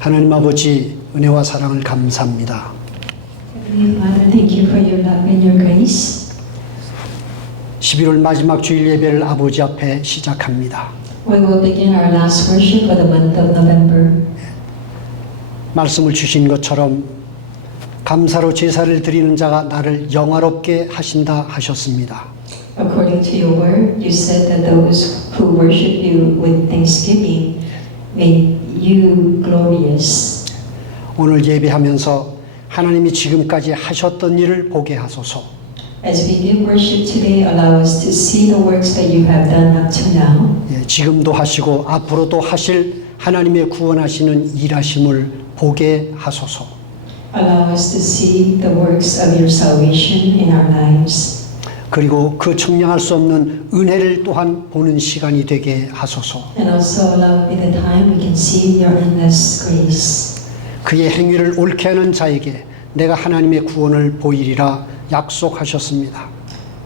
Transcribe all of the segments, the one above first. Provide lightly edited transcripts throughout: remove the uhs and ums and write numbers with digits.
하나님 아버지 은혜와 사랑을 감사합니다. Heavenly Father, thank you for your love and your grace. 11월 마지막 주일 예배를 아버지 앞에 시작합니다. We will begin our last worship for the month of November. 말씀을 주신 것처럼 감사로 제사를 드리는 자가 나를 영화롭게 하신다 하셨습니다. According to your word, you said that those who worship you with thanksgiving make you glorious. 오늘 예배하면서 하나님이 지금까지 하셨던 일을 보게 하소서. As we give worship today, allow us to see the works that you have done up to now. 지금도 하시고 앞으로도 하실 하나님의 구원하시는 일하심을 보게 하소서. Allow us to see the works of your salvation in our lives. 그리고 그 측량할 수 없는 은혜를 또한 보는 시간이 되게 하소서. And also allow me the time we can see your endless grace. 그의 행위를 옳게 하는 자에게 내가 하나님의 구원을 보이리라 약속하셨습니다.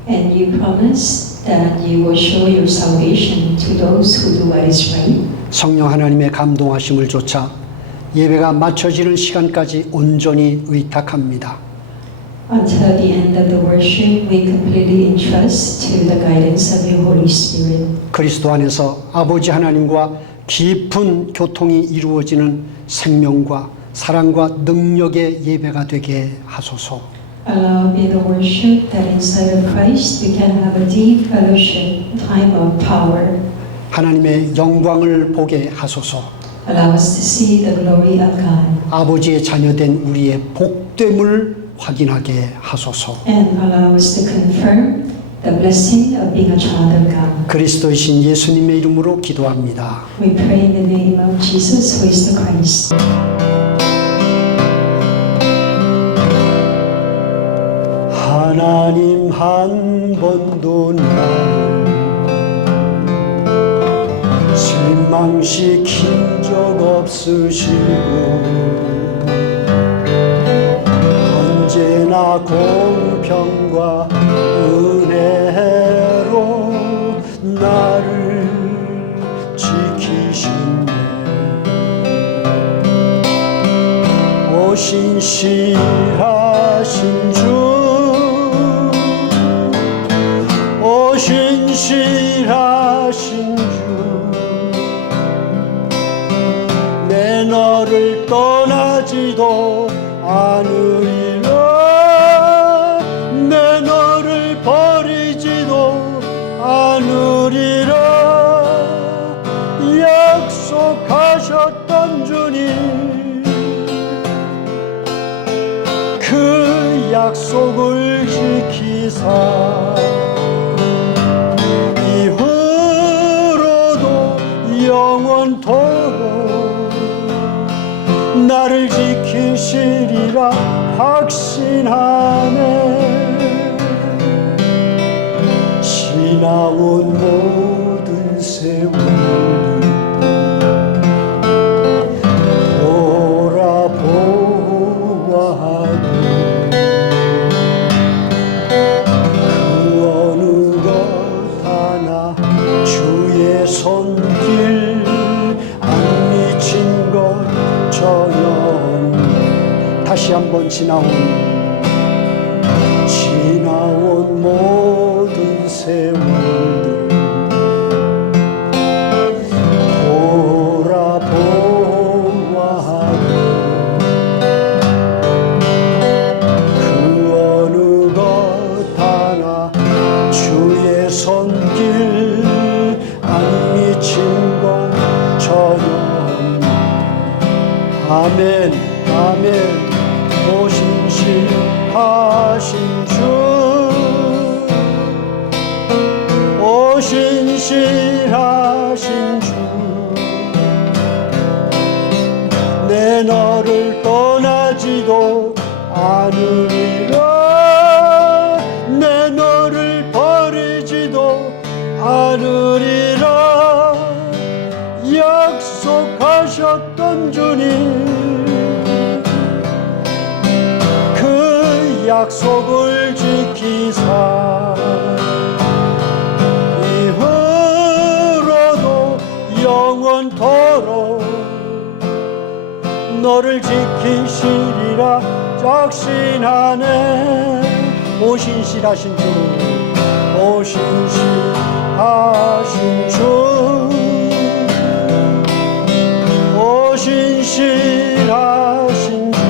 And you promise that you will show your salvation to those who do what is right. 성령 하나님의 감동하심을 좇아 예배가 마쳐지는 시간까지 온전히 의탁합니다. Until the end of the worship, we completely entrust to the guidance of your Holy Spirit. 그리스도 안에서 아버지 하나님과 깊은 교통이 이루어지는 생명과 사랑과 능력의 예배가 되게 하소서. Allow me the worship that inside of Christ we can have a deep fellowship, time of power. 하나님의 영광을 보게 하소서. Allow us to see the glory of God. 아버지의 자녀된 우리의 복됨을 확인하게 하소서. And allow us to confirm the blessing of being a child of God. 그리스도이신 예수님의 이름으로 기도합니다. We pray in the name of Jesus, who is the Christ. 하나님 한 번도 날 실망시킨 적 없으시고 언제나 공평과 은혜로 나를 지키시네. 오 신실하신 주, 오 신실하신 주, 내 너를 떠나지도 않으리라, 내 너를 버리지도 않으리라. 약속하셨던 주님, 그 약속을 지키사 이후로도 영원토록 나를 지키시리라 확신하네. 지나온 모든 세월 돌아보아도 그 어느 것 하나 주의 손길 안 미친 것 전혀 없네. 다시 한번 지나온 모든 세월들 돌아보아도 그 어느 것 하나 주의 손길 안 미친 것 전혀 없네. 아멘, 아멘. 오 신실하신 주, 오 신실하신 주, 내 너를 떠나지도 않으리라, 내 너를 버리지도 않으리라. 약속하셨던 주님, 그 약속을 지키사 이후로도 영원토록 너를 지키시리라 작신하네. 오 신실하신 주, 오 신실하신 주, 오 신실하신 주,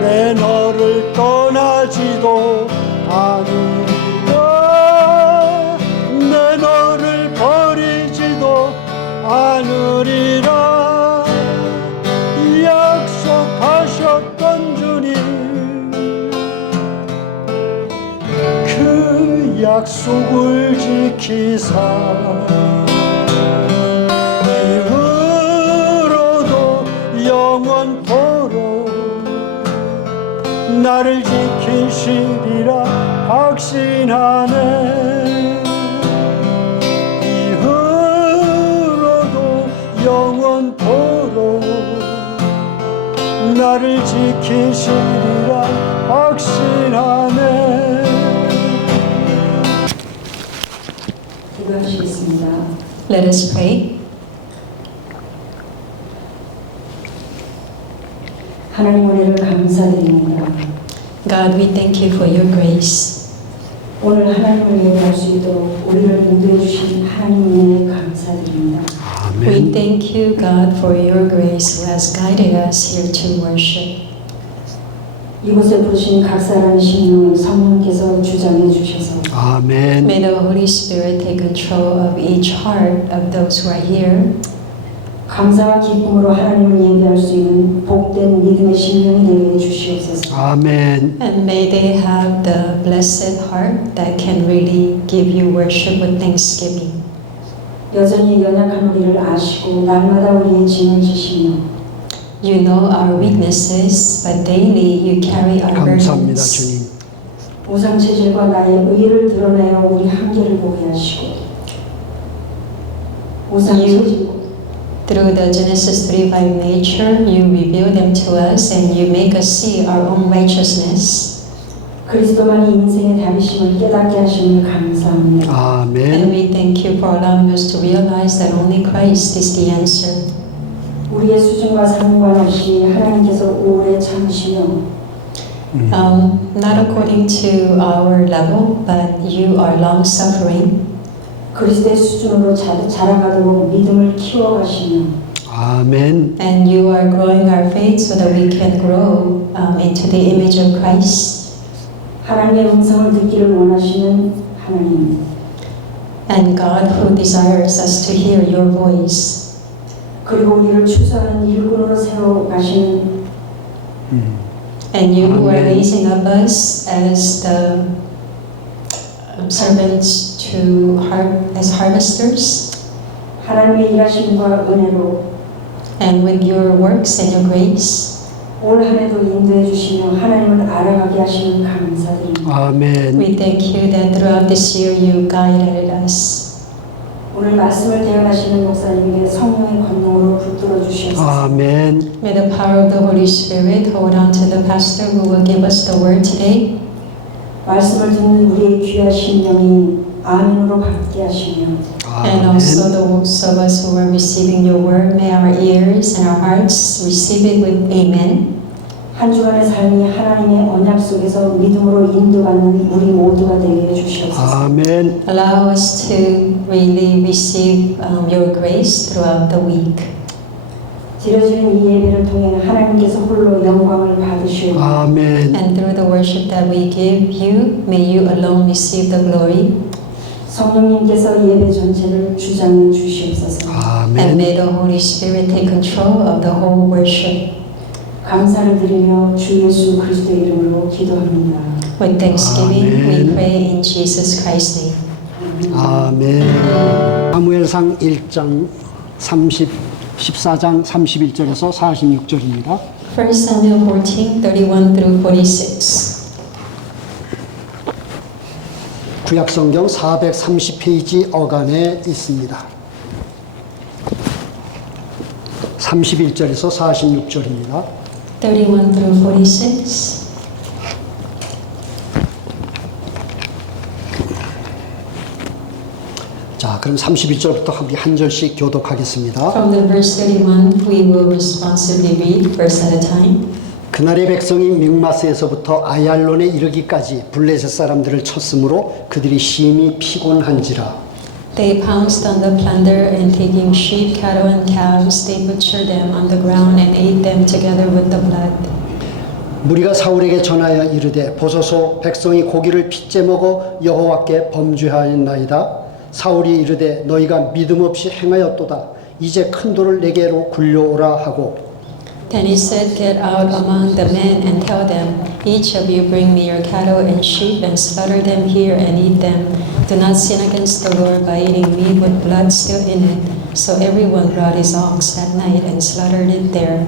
내 너를 떠나지도 않으리라, 내 너를 버리지도 않으리라. 약속하셨던 주님, 그 약속을 지키사 이후로도 영원토록 나를 지키시리라 확신하네. 이후로도 영원토록 나를 지키시리라 확신하네. 기도하시겠습니다. Let us pray. 하나님 은혜를 감사드립니다. God, we thank you for your grace. 오늘 하나님을 예배할 수 있도록 우리를 인도해 주신 하나님 은혜에 감사드립니다. We thank you, God, for your grace who has guided us here to worship. 이곳에 부르신 각 사람의 심령을 성령께서 주장해 주셔서 아멘. May the Holy Spirit take control of each heart of those who are here. 감사와 기쁨으로 하나님을 예배할 수 있는 복된 믿음의 심령이 되게 해 주시옵소서. 아멘. And may they have the blessed heart that can really give you worship with thanksgiving. 여전히 연약한 우리를 아시고 날마다 우리의 짐을 지시며 You know our weaknesses, but daily you carry our 감사합니다, burdens. 주님. 우상 체질과 나의 의를 드러내어 우리 한계를 보게 하시고 우상 체질 Through the Genesis 3:5 nature, you reveal them to us and you make us see our own righteousness. 그리스도만이 인생의 답이심을 깨닫게 하심을 감사합니다. And 아멘. we thank you for allowing us to realize that only Christ is the answer. 우리의 수준과 상관없이 하나님께서 오래 참으시며 Not according to our level, but you are long-suffering. 그리스도의 수준으로 자라가도록 믿음을 키워가시며 아멘. And you are growing our faith so that we can grow into the image of Christ. 하나님의 음성을 듣기를 원하시는 하나님 And God who desires us to hear your voice. 그리고 우리를 추수하는 일꾼으로 세워가시는 And you who are Amen. raising up us as the servants to as harvesters, 하나님의 일하심과 은혜로 and with your works and your grace, 올 한 해도 인도해 주시며 하나님을 알아가게 하시는 감사드립니다. 아멘. we thank you that throughout this year you guided us. 오늘 말씀을 대언하시는 목사님에게 성령의 권능으로 붙들어 주시옵소서. 아멘. May the power of the Holy Spirit hold on to the pastor who will give us the word today. 말씀을 듣는 우리의 귀한 심령이 아멘으로 받게 하시며 And also 아멘. those of us who are receiving your word, may our ears and our hearts receive it with amen. 한 주간의 삶이 하나님의 언약 속에서 믿음으로 인도받는 우리 모두가 되게 해주시옵소서. 아멘. Allow us to really receive your grace throughout the week. 드려지는 이 예배를 통해 하나님께서 홀로 영광을 받으시오. 아멘. And through the worship that we give you, may you alone receive the glory. 성령님께서 예배 전체를 주장해 주시옵소서. And 아멘. may the Holy Spirit take control of the whole worship. 감사를 드리며 주 예수 그리스도의 이름으로 기도합니다. With thanksgiving, we Amen. pray in Jesus Christ's name. 아멘. 사무엘상 1장 14장 31절에서 46절입니다. 1 Samuel 14, 31 through 46. 구약성경 430페이지 어간에 있습니다. 31절에서 46절입니다. 31 through 46. 자, 그럼 31절부터 우리 한 절씩 교독하겠습니다. From the verse 31, we will responsibly read verse at a time. 그날의 백성이 mikmas에서부터 아얄론에 이르기까지 블레셋 사람들을 쳤으므로 그들이 심히 피곤한지라. They pounced on the plunder and taking sheep, cattle, and calves, they butchered them on the ground and ate them together with the blood. 무리가 사울에게 전하여 이르되 보소서 백성이 고기를 핏째 먹어 여호와께 범죄하였나이다. 사울이 이르되 너희가 믿음 없이 행하였도다. 이제 큰 돌을 내게로 굴려오라 하고. Then he said, Get out among the men and tell them, Each of you bring me your cattle and sheep and slaughter them here and eat them. Do not sin against the Lord by eating meat with blood still in it. So everyone brought his ox that night and slaughtered it there.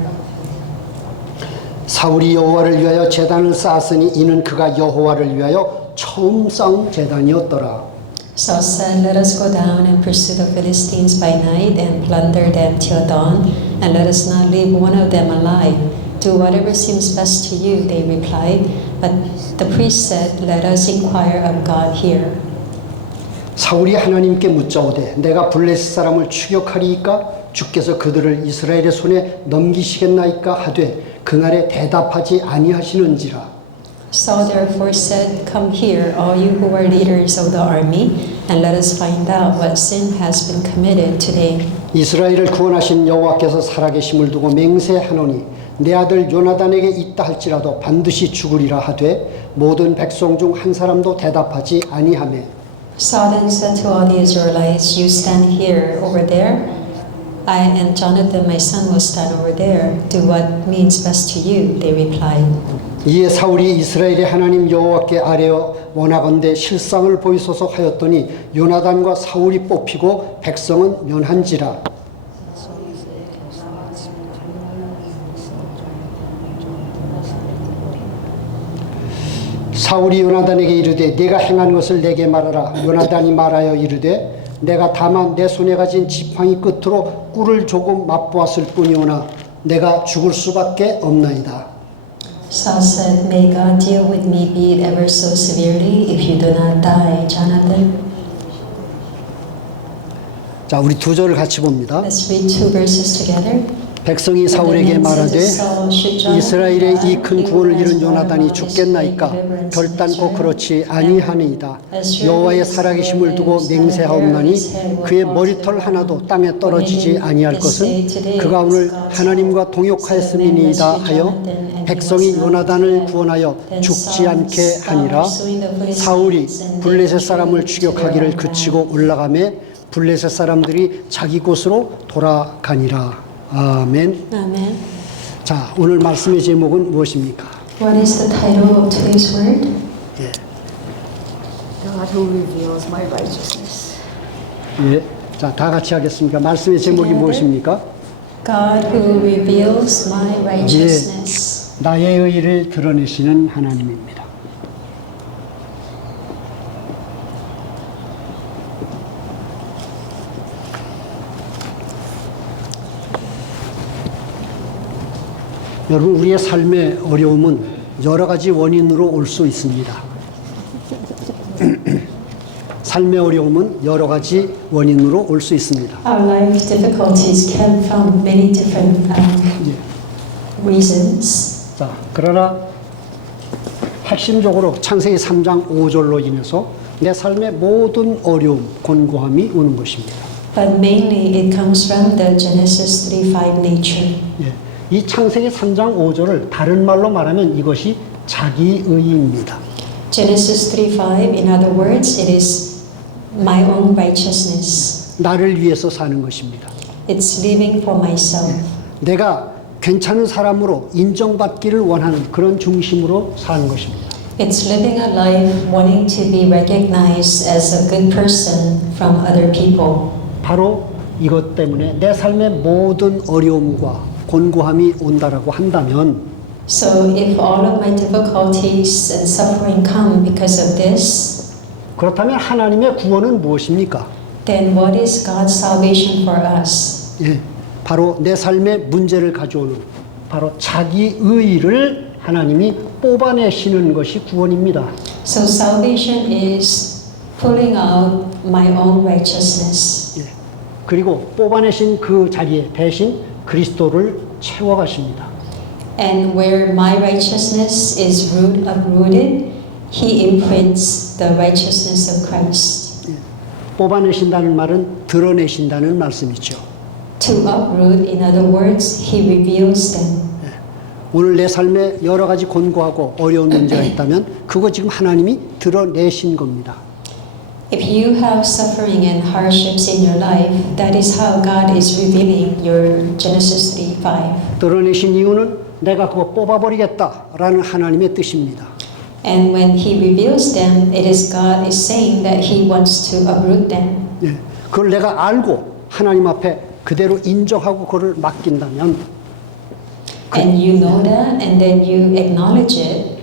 사울이 여호와를 위하여 제단을 쌓았으니 이는 그가 여호와를 위하여 처음 쌓은 제단이었더라. Saul said, Let us go down and pursue the Philistines by night and plunder them till dawn, and let us not leave one of them alive. Do whatever seems best to you, they replied. But the priest said, Let us inquire of God here. 사울이 하나님께 묻자오되 내가 블레셋 사람을 추격하리이까 주께서 그들을 이스라엘의 손에 넘기시겠나이까 하되 그날에 대답하지 아니하시는지라. Saul therefore said, Come here, all you who are leaders of the army, and let us find out what sin has been committed today. 이스라엘을 구원하신 여호와께서 살아계심을 두고 맹세하노니 내 아들 요나단에게 있다 할지라도 반드시 죽으리라 하되 모든 백성 중 한 사람도 대답하지 아니하매. Saul then said to all the Israelites, You stand here, over there. I and Jonathan my son will stand over there. Do what means best to you, they replied. 이에 사울이 이스라엘의 하나님 여호와께 아뢰어 원하건대 실상을 보이소서 하였더니 요나단과 사울이 뽑히고 백성은 면한지라. 사울이 요나단에게 이르되 네가 행한 것을 내게 말하라. 요나단이 말하여 이르되 내가 다만 내 손에 가진 지팡이 끝으로 꿀을 조금 맛보았을 뿐이오나 내가 죽을 수밖에 없나이다. Saul said, May God deal with me, be it ever so severely, if you do not die, Jonathan. 자, 우리 두 절을 같이 봅니다. Let's read two verses together. 백성이 사울에게 말하되 이스라엘의 이 큰 구원을 이룬 요나단이 죽겠나이까 결단코 그렇지 아니하니이다. 여호와의 살아계심을 두고 맹세하옵나니 그의 머리털 하나도 땅에 떨어지지 아니할 것은 그가 오늘 하나님과 동역하였음이니이다 하여 백성이 요나단을 구원하여 죽지 않게 하니라. 사울이 블레셋 사람을 추격하기를 그치고 올라가매 블레셋 사람들이 자기 곳으로 돌아가니라. 아멘. Amen. 자, 오늘 말씀의 제목은 무엇입니까? What is the title of today's word? 예. God who reveals my righteousness. 예. 자, 다 같이 하겠습니다. 말씀의 제목이 Together. 무엇입니까? God who reveals my righteousness. 나의 의를 드러내시는 하나님입니다. 여러분, 우리의 삶의 어려움은 여러 가지 원인으로 올 수 있습니다. 삶의 어려움은 여러 가지 원인으로 올 수 있습니다. Our life difficulties come from many different reasons. 자, 그러나 핵심적으로 창세기 3장 5절로 인해서 내 삶의 모든 어려움, 곤고함이 오는 것입니다. But mainly it comes from the Genesis 3:5 nature. 예. 이 창세기 3장 5절을 다른 말로 말하면 이것이 자기의입니다. Genesis 3:5, in other words, it is my own righteousness. 나를 위해서 사는 것입니다. It's living for myself. 내가 괜찮은 사람으로 인정받기를 원하는 그런 중심으로 사는 것입니다. It's living a life wanting to be recognized as a good person from other people. 바로 이것 때문에 내 삶의 모든 어려움과 곤고함이 온다라고 한다면 So if all of my difficulties and suffering come because of this, 그렇다면 하나님의 구원은 무엇입니까? then what is God's salvation for us? 예, 바로 내 삶의 문제를 가져오는 바로 자기의를 하나님이 뽑아내시는 것이 구원입니다. So salvation is pulling out my own righteousness. 예. 그리고 뽑아내신 그 자리에 대신 그리스도를 채워가십니다. And where my righteousness is uprooted, he imprints the righteousness of Christ. 예. 뽑아내신다는 말은 드러내신다는 말씀이죠. To uproot, in other words, he reveals them. 오늘 내 삶에 여러 가지 곤고하고 어려운 문제가 있다면 그거 지금 하나님이 드러내신 겁니다. If you have suffering and hardships in your life, that is how God is revealing your Genesis 3:5. 드러내신 이유는 내가 그거 뽑아버리겠다라는 하나님의 뜻입니다. And when he reveals them, it is God is saying that he wants to uproot them. 예. 그걸 내가 알고 하나님 앞에 그대로 인정하고 그걸 맡긴다면 And you know that, and then you acknowledge it,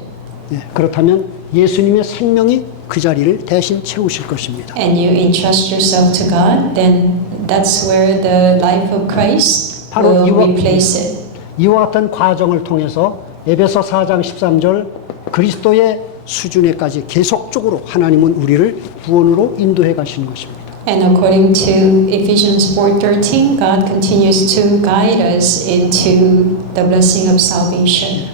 예. 그렇다면 예수님의 생명이 그 자리를 대신 채우실 것입니다. and you entrust yourself to God, then that's where the life of Christ 바로 will 이와- replace it. 이와 같은 과정을 통해서 에베소 4장 13절 그리스도의 수준에까지 계속적으로 하나님은 우리를 구원으로 인도해 가시는 것입니다. And according to Ephesians 4:13, God continues to guide us into the blessing of salvation.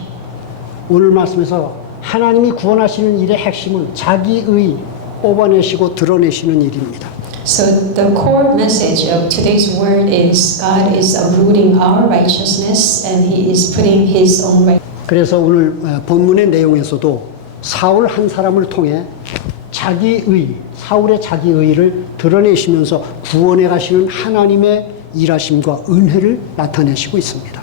오늘 말씀에서 하나님이 구원하시는 일의 핵심은 자기의 뽑아내시고 드러내시는 일입니다. So the core message of today's word is God is uprooting our righteousness and he is putting his own righteousness. 그래서 오늘 본문의 내용에서도 사울 한 사람을 통해 사울의 자기의를 드러내시면서 구원해 가시는 하나님의 일하심과 은혜를 나타내시고 있습니다.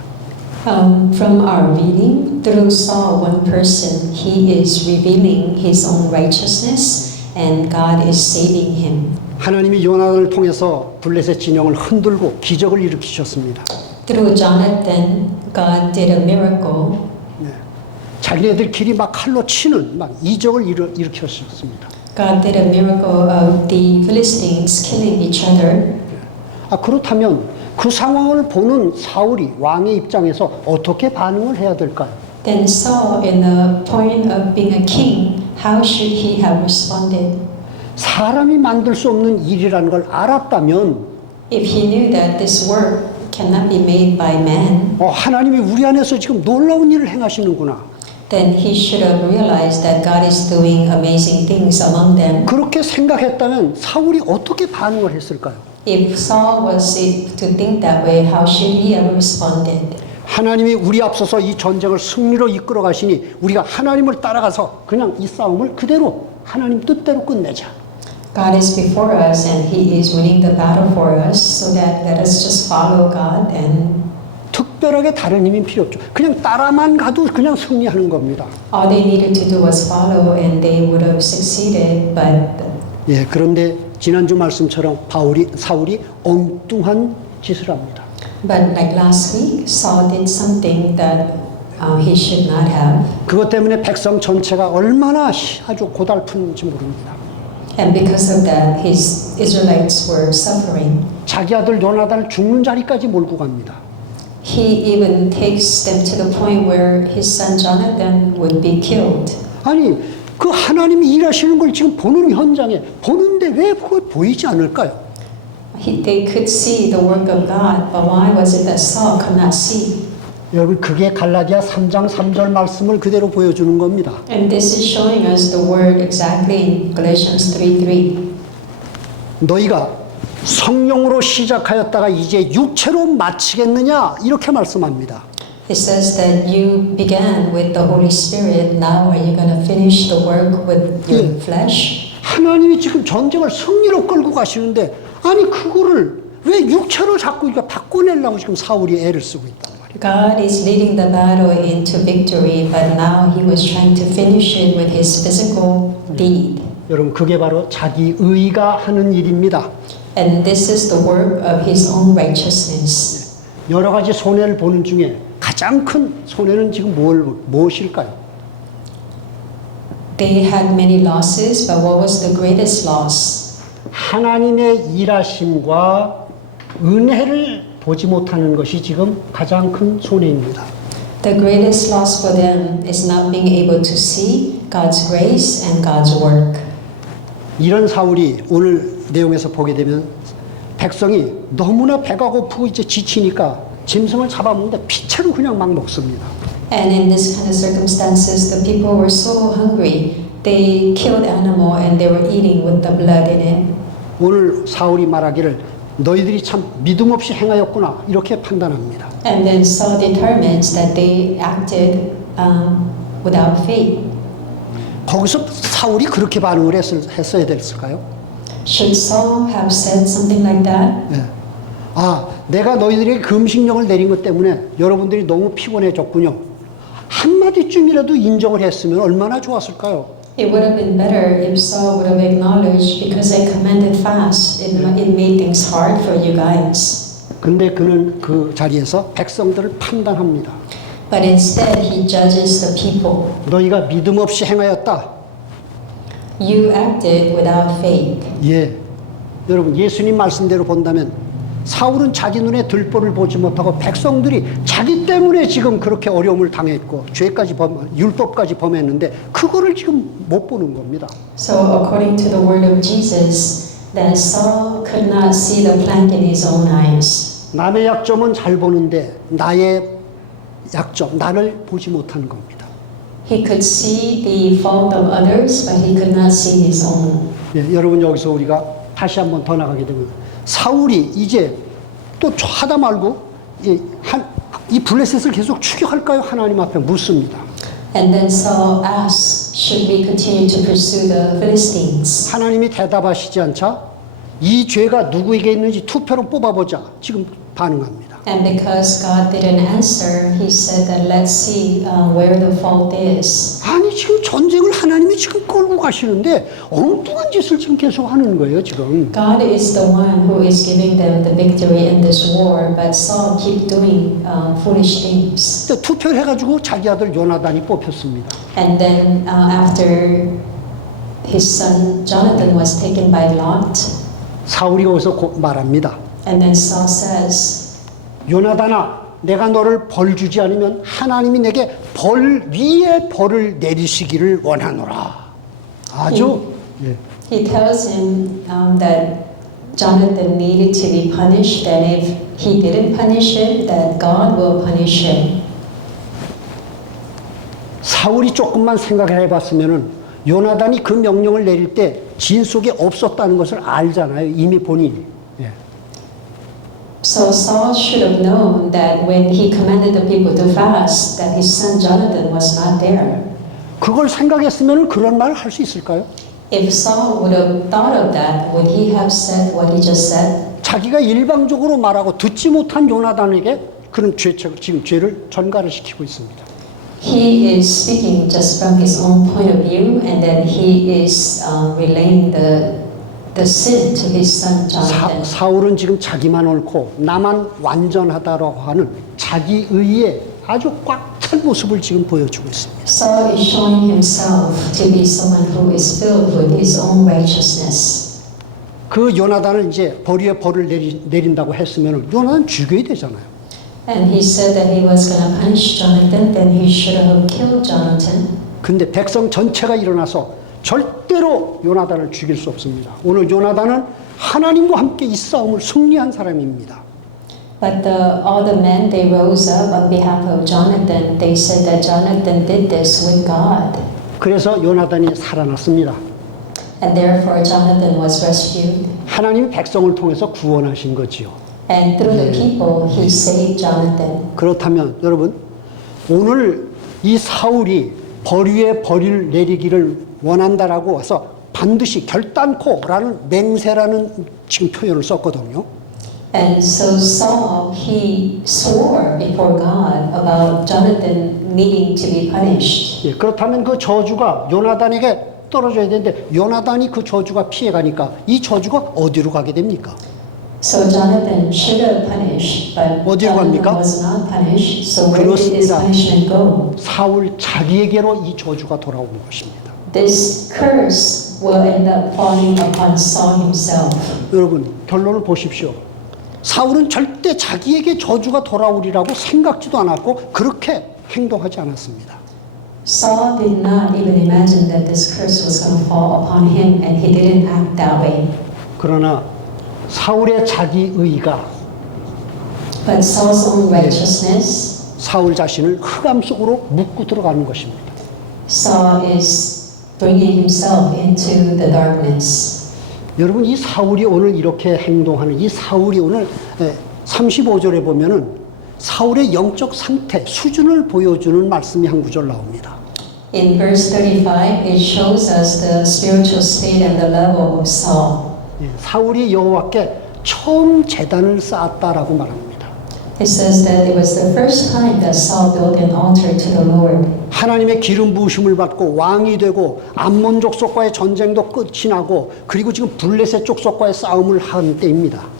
From our reading, through Saul, one person, he is revealing his own righteousness and God is saving him. 하나님이 요나단을 통해서 블레셋 진영을 흔들고 기적을 일으키셨습니다. Through Jonathan, God did a miracle. 자기네들끼리 막 칼로 치는 막 이적을 일으키셨습니다. God did a miracle of the Philistines killing each other. 그렇다면 그 상황을 보는 사울이 왕의 입장에서 어떻게 반응을 해야 될까요? Then Saul, in the point of being a king, how should he have responded? 사람이 만들 수 없는 일이라는 걸 알았다면 If he knew that this work cannot be made by man, 하나님이 우리 안에서 지금 놀라운 일을 행하시는구나. then he should have realized that God is doing amazing things among them. 그렇게 생각했다면 사울이 어떻게 반응을 했을까요? If Saul was to think that way, how should he have responded? 하나님이 우리 앞서서 이 전쟁을 승리로 이끌어 가시니 우리가 하나님을 따라가서 그냥 이 싸움을 그대로 하나님 뜻대로 끝내자. God is before us and he is winning the battle for us, so that let us just follow God and 특별하게 다른 힘이 필요 없죠. 그냥 따라만 가도 그냥 승리하는 겁니다. all they needed to do was follow and they would have succeeded, but 예, 그런데 지난주 말씀처럼 사울이 엉뚱한 짓을 합니다. But like last week, Saul did something that he should not have. 그것 때문에 백성 전체가 얼마나 아주 고달픈지 모릅니다. And because of that, his Israelites were suffering. 자기 아들 요나단을 죽는 자리까지 몰고 갑니다. He even takes them to the point where his son Jonathan would be killed. 아니, 그 하나님이 일하시는 걸 지금 보는 현장에 보는데 왜 그걸 보이지 않을까요? They could see the work of God, but why was it that Saul could not see? 여러분, 그게 갈라디아 3장 3절 말씀을 그대로 보여주는 겁니다. And this is showing us the word exactly in Galatians 3:3. 너희가 성령으로 시작하였다가 이제 육체로 마치겠느냐? 이렇게 말씀합니다. It says that you began with the Holy Spirit. Now are you going to finish the work with your flesh? 하나님이 지금 전쟁을 승리로 끌고 가시는데 아니 그거를 왜 육체로 자꾸 이거 바꿔내려고 지금 사울이 애를 쓰고 있단 말이에요. God is leading the battle into victory, but now he was trying to finish it with his physical deed. 여러분 그게 바로 자기 의가 하는 일입니다. And this is the work of his own righteousness. 여러 가지 손해를 보는 중에 가장 큰 손해는 지금 무엇일까요? They had many losses, but what was the greatest loss? 하나님의 일하심과 은혜를 보지 못하는 것이 지금 가장 큰 손해입니다. The greatest loss for them is not being able to see God's grace and God's work. 이런 사울이 오늘 내용에서 보게 되면 백성이 너무나 배가 고프고 이제 지치니까 짐승을 잡아먹는데 피채로 그냥 막 먹습니다. And in this kind of circumstances, the people were so hungry, they killed animal and they were eating with the blood in it. 오늘 사울이 말하기를 너희들이 참 믿음 없이 행하였구나 이렇게 판단합니다. And then Saul determines that they acted without faith. 거기서 사울이 그렇게 반응을 했어야 됐을까요? Should Saul have said something like that? 예. 아, 내가 너희들에게 금식령을 내린 것 때문에 여러분들이 너무 피곤해졌군요. 한마디쯤이라도 인정을 했으면 얼마나 좋았을까요? It would have been better if Saul would have acknowledged, because I commanded fast, it made things hard for you guys. 근데 그는 그 자리에서 백성들을 판단합니다. But instead, he judges the people. 너희가 믿음 없이 행하였다. You acted without faith. 예. 여러분, 예수님 말씀대로 본다면 사울은 자기 눈에 들보를 보지 못하고 백성들이 자기 때문에 지금 그렇게 어려움을 당했고 죄까지 율법까지 범했는데 그거를 지금 못 보는 겁니다. So according to the word of Jesus, that Saul could not see the plank in his own eyes. 남의 약점은 잘 보는데 나의 약점, 나를 보지 못하는 겁니다. He could see the fault of others, but he could not see his own. 예, 여러분 여기서 우리가 다시 한번 더 나가게 되면 사울이 이제 또 하다 말고 이 블레셋을 계속 추격할까요? 하나님 앞에 묻습니다. And then Saul asks, should we continue to pursue the Philistines? 하나님이 대답하시지 않자 이 죄가 누구에게 있는지 투표로 뽑아보자. 지금 반응합니다. And because God didn't answer, he said that let's see where the fault is. 아니 지금 전쟁을 하나님이 지금 끌고 가시는데 엉뚱한 짓을 지금 계속 하는 거예요 지금. God is the one who is giving them the victory in this war, but Saul keep doing foolish things. 근데 투표를 해가지고 자기 아들 요나단이 뽑혔습니다. And then after his son Jonathan was taken by Lot, 사울이 거기서 말합니다. and then Saul says, 요나단아, 내가 너를 벌 주지 않으면 하나님이 내게 벌 위에 벌을 내리시기를 원하노라. 아주 예. he tells him that Jonathan needed to be punished, and if he didn't punish him, that God will punish him. 사울이 조금만 생각을 해봤으면은 요나단이 그 명령을 내릴 때 진 속에 없었다는 것을 알잖아요. 이미 본인이. 예. So Saul should have known that when he commanded the people to fast, that his son Jonathan was not there. 그걸 생각했으면 그런 말을 할 수 있을까요? If Saul would have thought of that, would he have said what he just said? 자기가 일방적으로 말하고 듣지 못한 요나단에게 그런 지금 죄를 전가를 시키고 있습니다. He is speaking just from his own point of view, and then he is relaying the sin to his son Jonathan. 사울은 지금 자기만 옳고 나만 완전하다라고 하는 자기의에 아주 꽉 찬 모습을 지금 보여주고 있습니다. Saul is showing himself to be someone who is filled with his own righteousness. 그 요나단을 이제 벌 위에 벌을 내린다고 했으면 요나단 죽여야 되잖아요. And he said that he was going to punish Jonathan, then he should have killed Jonathan. 근데 백성 전체가 일어나서 절대로 요나단을 죽일 수 없습니다. 오늘 요나단은 하나님과 함께 이 싸움을 승리한 사람입니다. But all the men, they rose up on behalf of Jonathan. They said that Jonathan did this with God. 그래서 요나단이 살아났습니다. And therefore Jonathan was rescued. 하나님이 백성을 통해서 구원하신 거지요. And through the people, he saved Jonathan. 그렇다면 여러분 오늘 이 사울이 벌 위에 벌을 내리기를 원한다라고 와서 반드시 결단코라는 맹세라는 지금 표현을 썼거든요. And so Saul, he swore before God about Jonathan needing to be punished. 예, 그렇다면 그 저주가 요나단에게 떨어져야 되는데 요나단이 그 저주가 피해가니까 이 저주가 어디로 가게 됩니까? So Jonathan should have punished, but 어디로 Jonathan 갑니까? was not punished. So where did this 그렇습니다. punishment go? 사울 자기에게로 이 저주가 돌아오는 것입니다. This curse will end up falling upon Saul himself. 여러분 결론을 보십시오. 사울은 절대 자기에게 저주가 돌아오리라고 생각지도 않았고 그렇게 행동하지 않았습니다. Saul did not even imagine that this curse was going to fall upon him, and he didn't act that way. 그러나 사울의 자기의가 But Saul's own righteousness, 사울 자신을 흑암 속으로 묻고 들어가는 것입니다. Saul is bringing himself into the darkness. 여러분 이 사울이 오늘 이렇게 행동하는 이 사울이 오늘 35절에 보면은 사울의 영적 상태, 수준을 보여주는 말씀이 한 구절 나옵니다. In verse 35, it shows us the spiritual state and the level of Saul. 사울이 여호와께 처음 제단을 쌓았다라고 말합니다. It says that it was the first time that Saul built an altar to the Lord. 하나님의 기름 부으심을 받고 왕이 되고 암몬 족속과의 전쟁도 끝이 나고 그리고 지금 블레셋 족속과의 싸움을 한 때입니다.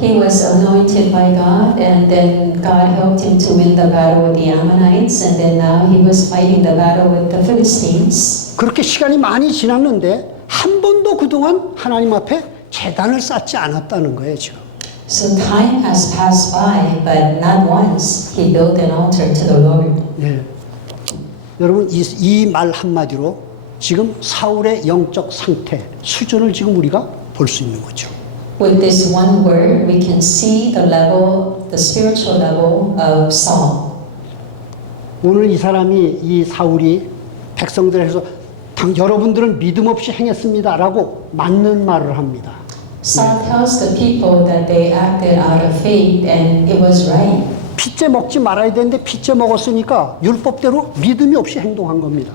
He was anointed by God, and then God helped him to win the battle with the Ammonites, and then now he was fighting the battle with the Philistines. 그렇게 시간이 많이 지났는데 한 번도 그동안 하나님 앞에 제단을 쌓지 않았다는 거예요, 지금. So time has passed by, but not once he built an altar to the Lord. 예. 여러분 이 말 한마디로 지금 사울의 영적 상태, 수준을 지금 우리가 볼 수 있는 거죠. With this one word, we can see the level, the spiritual level of Saul. 오늘 이 사람이 이 사울이 백성들에서 여러분들은 믿음 없이 행했습니다라고 맞는 말을 합니다. Saul tells the people that they acted out of faith, and it was right. 핏째 먹지 말아야 되는데 핏째 먹었으니까 율법대로 믿음이 없이 행동한 겁니다.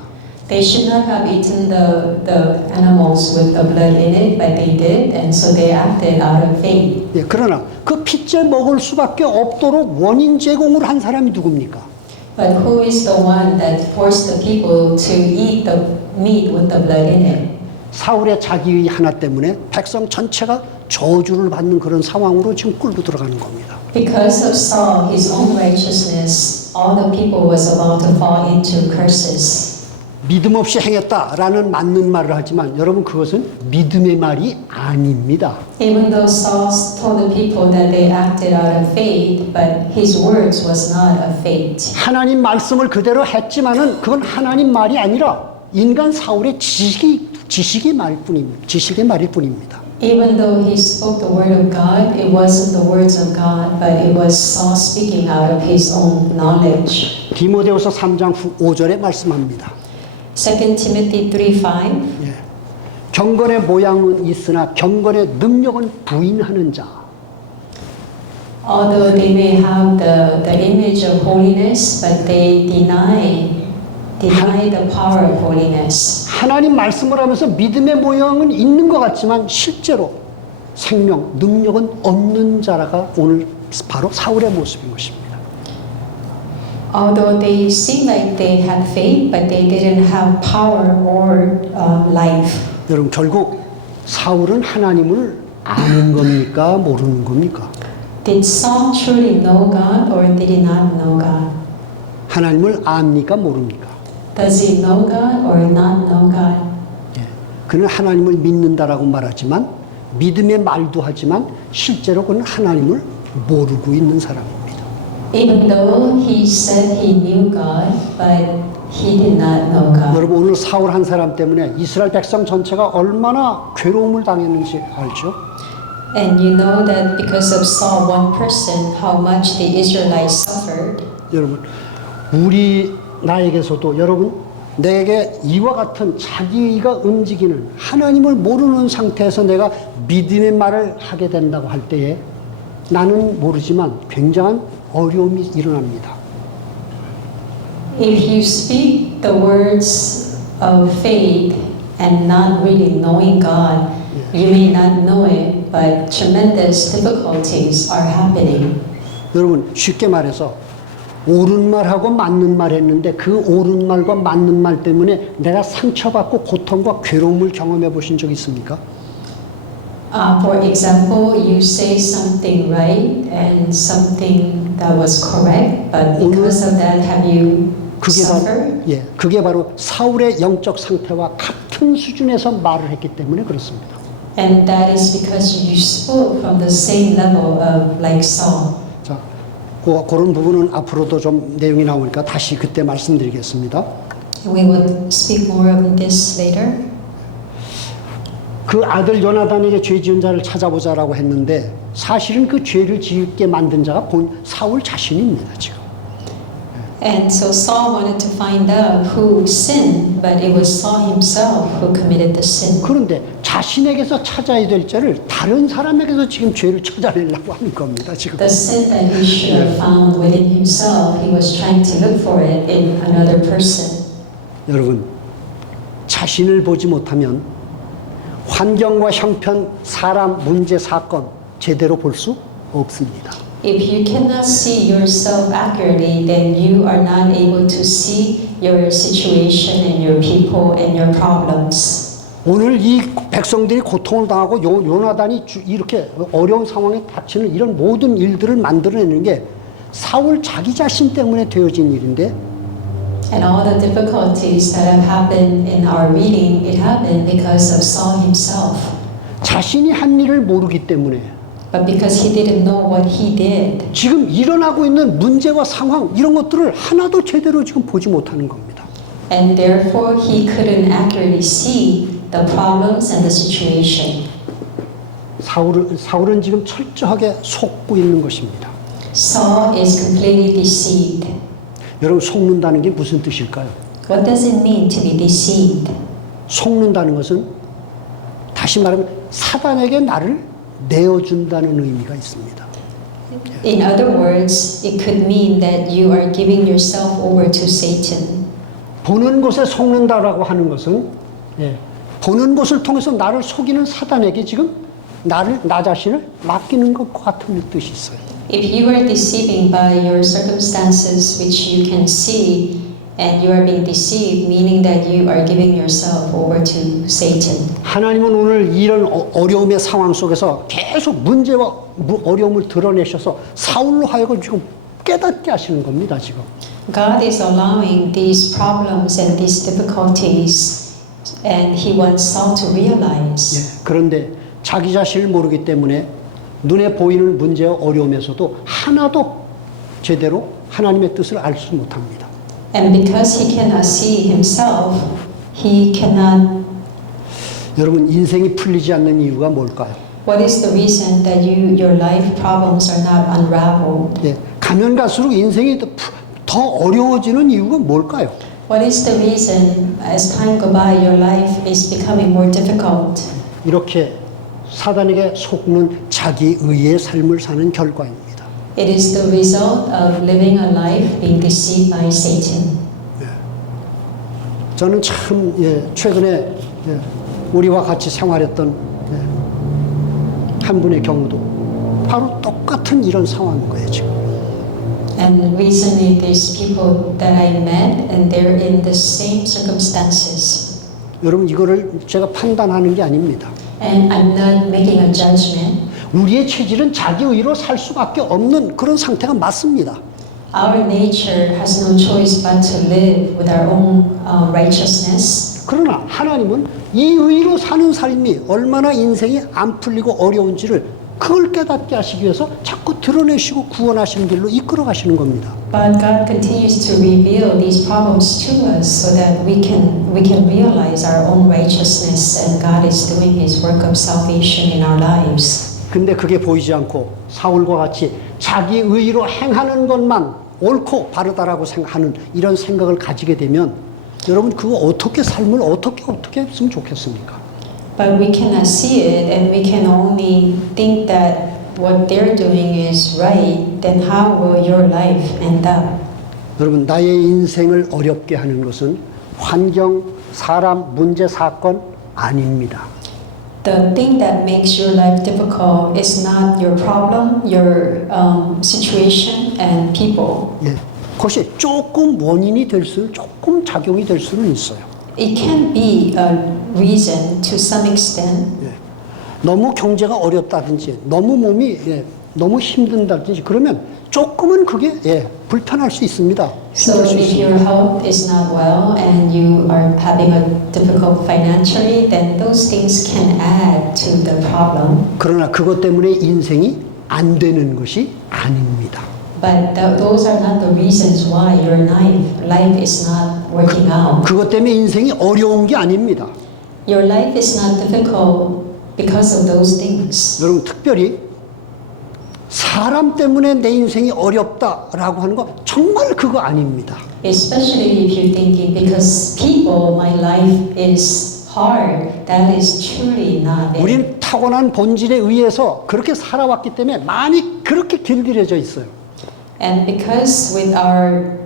They should not have eaten the animals with the blood in it, but they did, and so they acted out of faith. 예, 그러나 그 핏째 먹을 수밖에 없도록 원인 제공을 한 사람이 누굽니까? But who is the one that forced the people to eat the meat with the blood in it? 사울의 자기의 하나 때문에 백성 전체가 저주를 받는 그런 상황으로 지금 끌고 들어가는 겁니다. Because of Saul, his own righteousness, all the people was about to fall into curses. 믿음 없이 행했다라는 맞는 말을 하지만 여러분 그것은 믿음의 말이 아닙니다. Even though Saul told the people that they acted out of faith, but his words was not of faith. 하나님 말씀을 그대로 했지만은 그건 하나님 말이 아니라 인간 사울의 지식의 말일 뿐입니다. Even though he spoke the word of God, it wasn't the words of God, but it was Saul speaking out of his own knowledge. 디모데후서 3장 5절에 말씀합니다. 2 Timothy 3:5. 예. 경건의 모양은 있으나 경건의 능력은 부인하는 자. Although they may have the image of holiness, but they deny the power of holiness. 하나님 말씀을 하면서 믿음의 모양은 있는 것 같지만 실제로 생명, 능력은 없는 자라가 오늘 바로 사울의 모습인 것입니다. Although they seem like they had faith, but they didn't have power or life. 여러분 결국 사울은 하나님을 아는 겁니까? 모르는 겁니까? Did Saul truly know God or did he not know God? 하나님을 압니까? 모릅니까? Does he know God or not know God? 예. 그는 하나님을 믿는다라고 말하지만 믿음의 말도 하지만 실제로 그는 하나님을 모르고 있는 사람입니다. Even though he said he knew God, but he did not know God. 여러분 오늘 사울 한 사람 때문에 이스라엘 백성 전체가 얼마나 괴로움을 당했는지 알죠? And you know that because of Saul, one person, how much the Israelites suffered. 여러분 나에게서도 여러분 내게 이와 같은 자기의가 움직이는 하나님을 모르는 상태에서 내가 믿음의 말을 하게 된다고 할 때에 나는 모르지만 굉장한 어려움이 일어납니다. If you speak the words of faith and not really knowing God, you may not know it, but tremendous difficulties are happening. 여러분 쉽게 말해서 옳은 말하고 맞는 말 했는데 그 옳은 말과 맞는 말 때문에 내가 상처받고 고통과 괴로움을 경험해 보신 적 있습니까? For example, you say something right and something that was correct, but because of that, have you suffered? 그게 바로 사울의 영적 상태와 같은 수준에서 말을 했기 때문에 그렇습니다. And that is because you spoke from the same level of like Saul. 자, 그런 부분은 앞으로도 좀 내용이 나오니까 다시 그때 말씀드리겠습니다. We will speak more of this later. 그 아들 요나단에게 죄 지은 자를 찾아보자라고 했는데 사실은 그 죄를 지게 만든 자가 사울 자신입니다. 지금. And so Saul wanted to find out who sinned, but it was Saul himself who committed the sin. 그런데 자신에게서 찾아야 될 죄를 다른 사람에게서 지금 죄를 찾아내려고 하는 겁니다. 지금. The sin that he should have found within himself, he was trying to look for it in another person. 여러분, 자신을 보지 못하면 환경과 형편, 사람, 문제, 사건 제대로 볼 수 없습니다. If you cannot see yourself accurately, then you are not able to see your situation and your people and your problems. 오늘 이 백성들이 고통을 당하고 요나단이 이렇게 어려운 상황에 닥치는 이런 모든 일들을 만들어내는 게 사울 자기 자신 때문에 되어진 일인데 And all the difficulties that have happened in our reading, it happened because of Saul himself. 자신이 한 일을 모르기 때문에 But because he didn't know what he did, 지금 일어나고 있는 문제와 상황 이런 것들을 하나도 제대로 지금 보지 못하는 겁니다. and therefore he couldn't accurately see the problems and the situation. 사울은 지금 철저하게 속고 있는 것입니다. Saul is completely deceived. 여러분 속는다는 게 무슨 뜻일까요? What does it mean to be deceived? 속는다는 것은 다시 말하면 사단에게 나를 내어준다는 의미가 있습니다. In other words, it could mean that you are giving yourself over to Satan. 보는 것에 속는다라고 하는 것은 보는 것을 통해서 나를 속이는 사단에게 지금 나 자신을 맡기는 것과 같은 뜻이 있어요. If you are deceiving by your circumstances which you can see and you are being deceived, meaning that you are giving yourself over to Satan. 하나님은 오늘 이런 어려움의 상황 속에서 계속 문제와 어려움을 드러내셔서 사울로 하여금 지금 깨닫게 하시는 겁니다. 지금. God is allowing these problems and these difficulties and He wants Saul to realize. 그런데 자기 자신을 모르기 때문에 눈에 보이는 문제와 어려움에서도 하나도 제대로 하나님의 뜻을 알 수 못합니다. And because he cannot see himself, he cannot. 여러분 인생이 풀리지 않는 이유가 뭘까요? What is the reason that your life problems are not unraveled? 가면 갈수록 인생이 더 어려워지는 이유가 뭘까요? What is the reason as time go by your life is becoming more difficult? 이렇게 사단에게 속는 자기 의의 삶을 사는 결과입니다. It is the result of living a life being deceived by Satan. 저는 참 최근에 우리와 같이 생활했던 한 분의 경우도 바로 똑같은 이런 상황인 거예요 지금. And recently, these people that I met, and they're in the same circumstances. 여러분 이거를 제가 판단하는 게 아닙니다. And I'm not making a judgment. 우리의 체질은 자기 의로 살 수밖에 없는 그런 상태가 맞습니다. Our nature has no choice but to live with our own righteousness. 그러나 하나님은 이 의로 사는 삶이 얼마나 인생이 안 풀리고 어려운지를 그걸 깨닫게 하시기 위해서 자꾸 드러내시고 구원하시는 길로 이끌어 가시는 겁니다. But God continues to reveal these problems to us so that we can realize our own righteousness and God is doing His work of salvation in our lives. 근데 그게 보이지 않고 사울과 같이 자기 의로 행하는 것만 옳고 바르다라고 생각하는 이런 생각을 가지게 되면 여러분 그거 어떻게 삶을 어떻게 했으면 좋겠습니까? But we cannot see it and we can only think that what they're doing is right, then how will your life end up? 여러분 나의 인생을 어렵게 하는 것은 환경, 사람, 문제, 사건 아닙니다. The thing that makes your life difficult is not your problem, your situation and people. 그것이 조금 원인이 될 조금 작용이 될 수는 있어요. It can be a reason to some extent. 너무 경제가 어렵다든지 너무 몸이 너무 힘든다든지 그러면 조금은 그게 불편할 수 있습니다. So 힘들 수 if your 있습니다. health is not well and you are having a difficult financially, then those things can add to the problem. 그러나 그것 때문에 인생이 안 되는 것이 아닙니다. But those are not the reasons why your life is not working out. 그것 때문에 인생이 어려운 게 아닙니다. Your life is not difficult because of those things. 여러분 특별히 사람 때문에 내 인생이 어렵다라고 하는 거 정말 그거 아닙니다. Especially if you're thinking because people, my life is hard. That is truly not it. 우리는 타고난 본질에 의해서 그렇게 살아왔기 때문에 많이 그렇게 길들여져 있어요. And because with our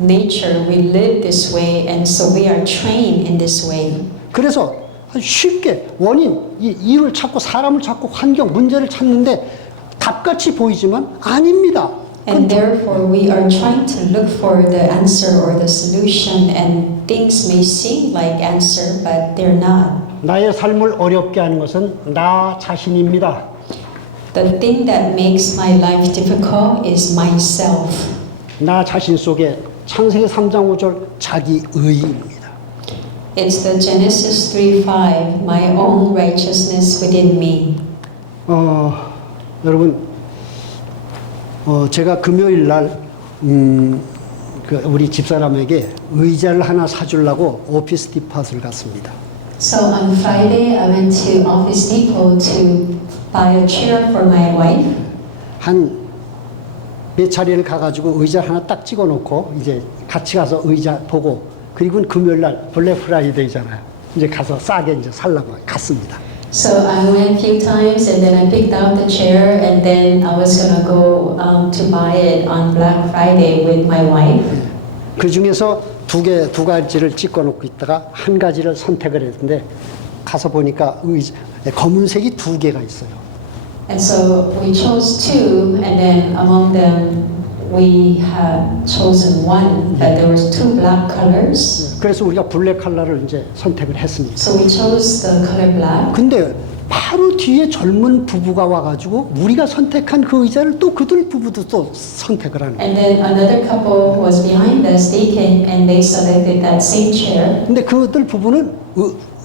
nature, we live this way, and so we are trained in this way. 그래서 쉽게 원인, 이유를 찾고 사람을 찾고 환경, 문제를 찾는데 답같이 보이지만 아닙니다. And therefore, we are trying to look for the answer or the solution, and things may seem like answer, but they're not. 나의 삶을 어렵게 하는 것은 나 자신입니다. The thing that makes my life difficult is myself. 나 자신 속에 창세기 3장 5절 자기 의입니다. It's the Genesis 3:5, my own righteousness within me. 여러분, 제가 금요일 날 우리 집사람에게 의자를 하나 사주려고 오피스 디팟을 갔습니다. So on Friday, I went to Office Depot to buy a chair for my wife. 한 몇 차례를 가가지고 의자 하나 딱 찍어놓고 이제 같이 가서 의자 보고 그리고 금요일 날 블랙 프라이데이잖아요. 이제 가서 싸게 이제 살라고 갔습니다. So I went a few times and then I picked out the chair and then I was gonna go to buy it on Black Friday with my wife. 그 중에서 두 가지를 찍어놓고 있다가 한 가지를 선택을 했는데 가서 보니까 검은색이 두 개가 있어요. And so we chose two, and then among them we had chosen one, but there was two black colors. 그래서 우리가 블랙 컬러를 이제 선택을 했습니다. So we chose the color black. 근데 바로 뒤에 젊은 부부가 와가지고 우리가 선택한 그 의자를 또 그들 부부도 또 선택을 하는 거예요. And then another couple was behind us. They came and they selected that same chair. 근데 그들 부부는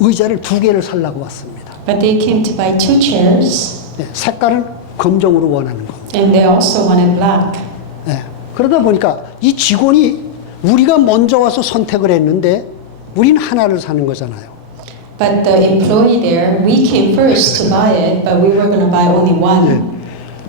의자를 두 개를 살라고 왔습니다. But they came to buy two chairs, 네, 색깔은 검정으로 원하는 거. and they also wanted black. 네, 그러다 보니까 이 직원이 우리가 먼저 와서 선택을 했는데 우린 하나를 사는 거잖아요. But the employee there, we came first to buy it, but we were going to buy only one.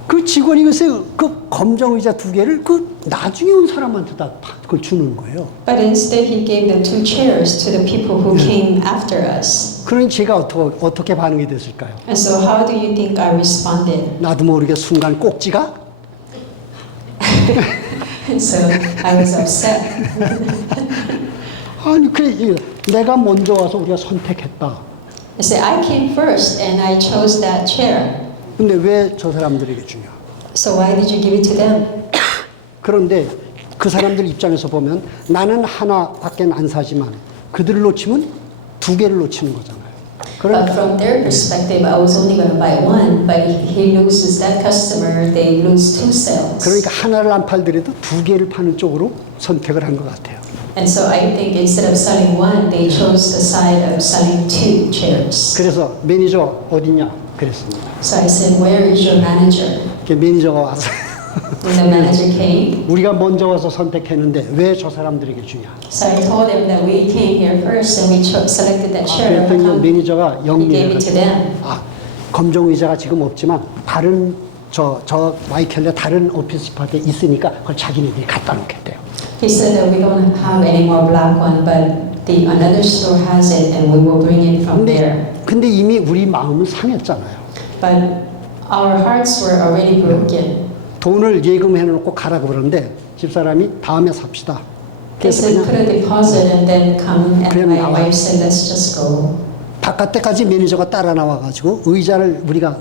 그 직원이 글쎄 그 검정 의자 두 개를 그 나중에 온 사람한테 다 그걸 주는 거예요. But instead, he gave the two chairs to the people who came after us. 그러니 제가 어떻게 반응이 됐을까요? And so, how do you think I responded? 나도 모르게 순간 꼭지가 So I was upset. 아니 그래 내가 먼저 와서 우리가 선택했다. I said, I came first and I chose that chair. 근데 왜 저 사람들에게 주냐? So why did you give it to them? 그런데 그 사람들 입장에서 보면 나는 하나밖에 안 사지만 그들을 놓치면 두 개를 놓치는 거잖아요. But from their perspective, I was only going to buy one, but if he loses that customer, they lose two sales. 그러니까 하나를 안 팔더라도 두 개를 파는 쪽으로 선택을 한 것 같아요. And so I think instead of selling one, they chose the side of selling two chairs. 그래서 매니저 어디냐 그랬습니다. So I said, where is your manager? 매니저가 와서 When the manager came, 우리가 먼저 와서 선택했는데 왜 저 사람들에게 주냐? so I told him that we came here first and we selected that chair. How 그랬더니 come 매니저가 he gave it to them? 검정 의자가 지금 없지만 다른 저 마이켈레 다른 오피스 디팟에 있으니까 그걸 자기네들이 갖다 놓겠대요. He said that we don't have any more black one, but another store has it and we will bring it from there. 근데 이미 우리 마음은 상했잖아요. But our hearts were already broken. 돈을 예금해놓고 가라고 그러는데 집사람이 다음에 삽시다. They said put a deposit and then come, and 그럼 my 나와. wife said let's just go. 바깥에까지 매니저가 따라 나와가지고 의자를 우리가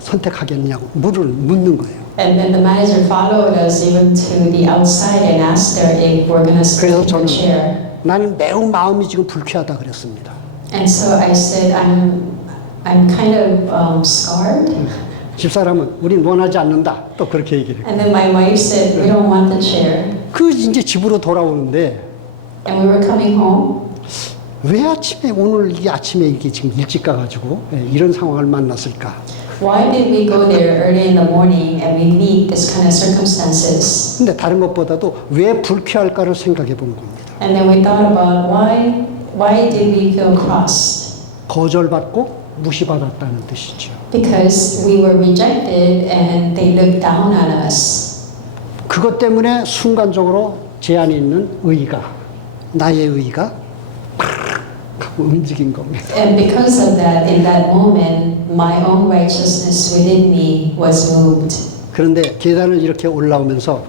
선택하겠냐고 묻는 거예요. And then the manager followed us even to the outside and asked her if we're going to 그래서 select 저는 the chair. 나는 매우 마음이 지금 불쾌하다 그랬습니다. And so I said I'm kind of scarred. 집사람은 우린 원하지 않는다. 또 그렇게 얘기를 해요. And then my wife said we don't want the chair. 그 이제 집으로 돌아오는데 And we were coming home. 왜 오늘 이 아침에 이렇게 지금 일찍 가가지고 이런 상황을 만났을까? Why did we go there early in the morning and we meet this kind of circumstances? 근데 다른 것보다도 왜 불쾌할까를 생각해 본 겁니다. And then we thought about why did we feel crossed? 거절받고 무시받았다는 뜻이죠. Because we were rejected and they looked down on us. 그것 때문에 순간적으로 제 안에 있는 의의가, 나의 의의가 팍 하고 움직인 겁니다. And because of that, in that moment, my own righteousness within me was moved. 그런데 계단을 이렇게 올라오면서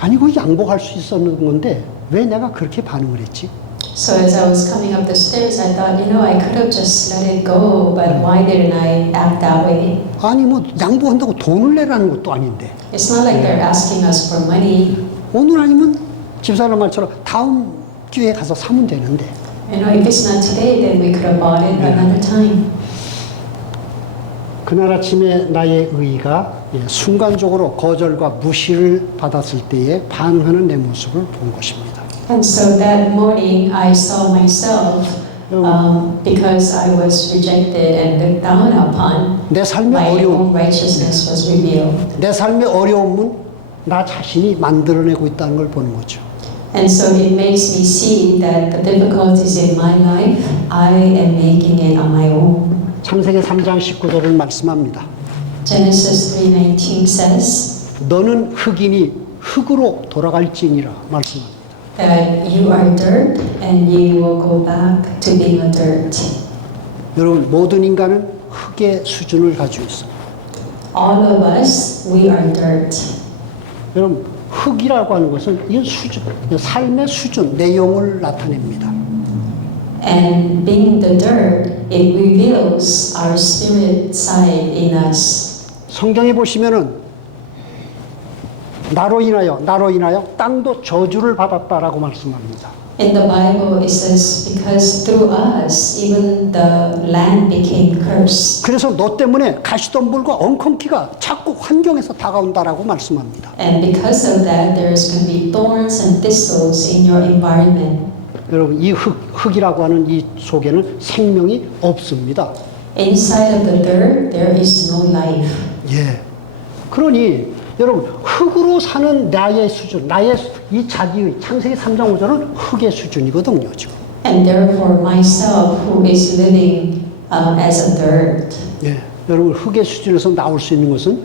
아니 그 양보할 수 있었는 건데 왜 내가 그렇게 반응을 했지? So as I was coming up the stairs, I thought, I could have just let it go, but why didn't I act that way? 아니 뭐 양보한다고 돈을 내라는 것도 아닌데 It's not like they're asking us for money. 오늘 아니면 집사람 말처럼 다음 기회에 가서 사면 되는데 If it's not today, then we could have bought it another time. 그날 아침에 나의 의의가 순간적으로 거절과 무시를 받았을 때에 반응하는 내 모습을 본 것입니다. And so that morning, I saw myself because I was rejected and looked down upon. 내 삶의 My own 어려움, righteousness was revealed. 내 삶의 어려움은 나 자신이 만들어내고 있다는 걸 보는 거죠. And so it makes me see that the difficulties in my life, I am making it on my own. 창세기 3장 19절을 말씀합니다. Genesis 3:19 says 너는 흙이니 흙으로 돌아갈지니라 말씀합니다. that you are dirt and you will go back to being a dirt. 여러분 모든 인간은 흙의 수준을 가지고 있습니다. All of us, we are dirt. 여러분 흙이라고 하는 것은 이 수준, 삶의 수준, 내용을 나타냅니다. And being the dirt, it reveals our spirit side in us. 성경에 보시면은 나로 인하여 땅도 저주를 받았다라고 말씀합니다. In the Bible, it says, because through us, even the land became cursed. 그래서 너 때문에 가시덤불과 엉겅퀴가 자꾸 환경에서 다가온다라고 말씀합니다. And because of that, there's going to be thorns and thistles in your environment. 여러분 이 흙이라고 하는 이 속에는 생명이 없습니다. Inside of the dirt, there is no life. 예. 그러니 여러분 흙으로 사는 나의 수준, 나의 이 자기의 창세기 3장 5절은 흙의 수준이거든요. 지금. And therefore, myself, who is living as a dirt. 예. 여러분 흙의 수준에서 나올 수 있는 것은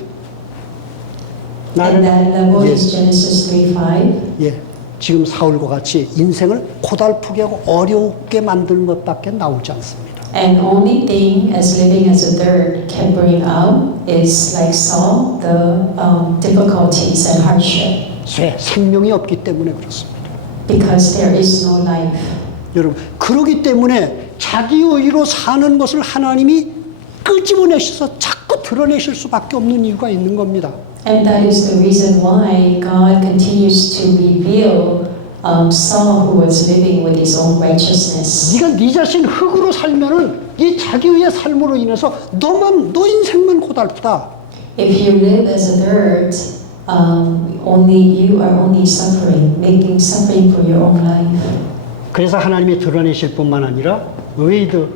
And that level 예, is Genesis 3:5. 예. 지금 사울과 같이 인생을 고달프게 하고 어렵게 만드는 것밖에 나오지 않습니다. And only thing as living as a dirt can bring out is like Saul, the difficulties and hardship. 왜? 생명이 없기 때문에 그렇습니다. Because there is no life. 여러분 그러기 때문에 자기 의로 사는 것을 하나님이 끄집어내셔서 자꾸 드러내실 수밖에 없는 이유가 있는 겁니다. And that is the reason why God continues to reveal Saul, who was living with his own righteousness. 네가 네 자신 흙으로 살면은 이 자기의 삶으로 인해서 너 인생만 고달프다. If you live as a dirt, you are only suffering, making suffering for your own life. 그래서 하나님이 드러내실 뿐만 아니라 의도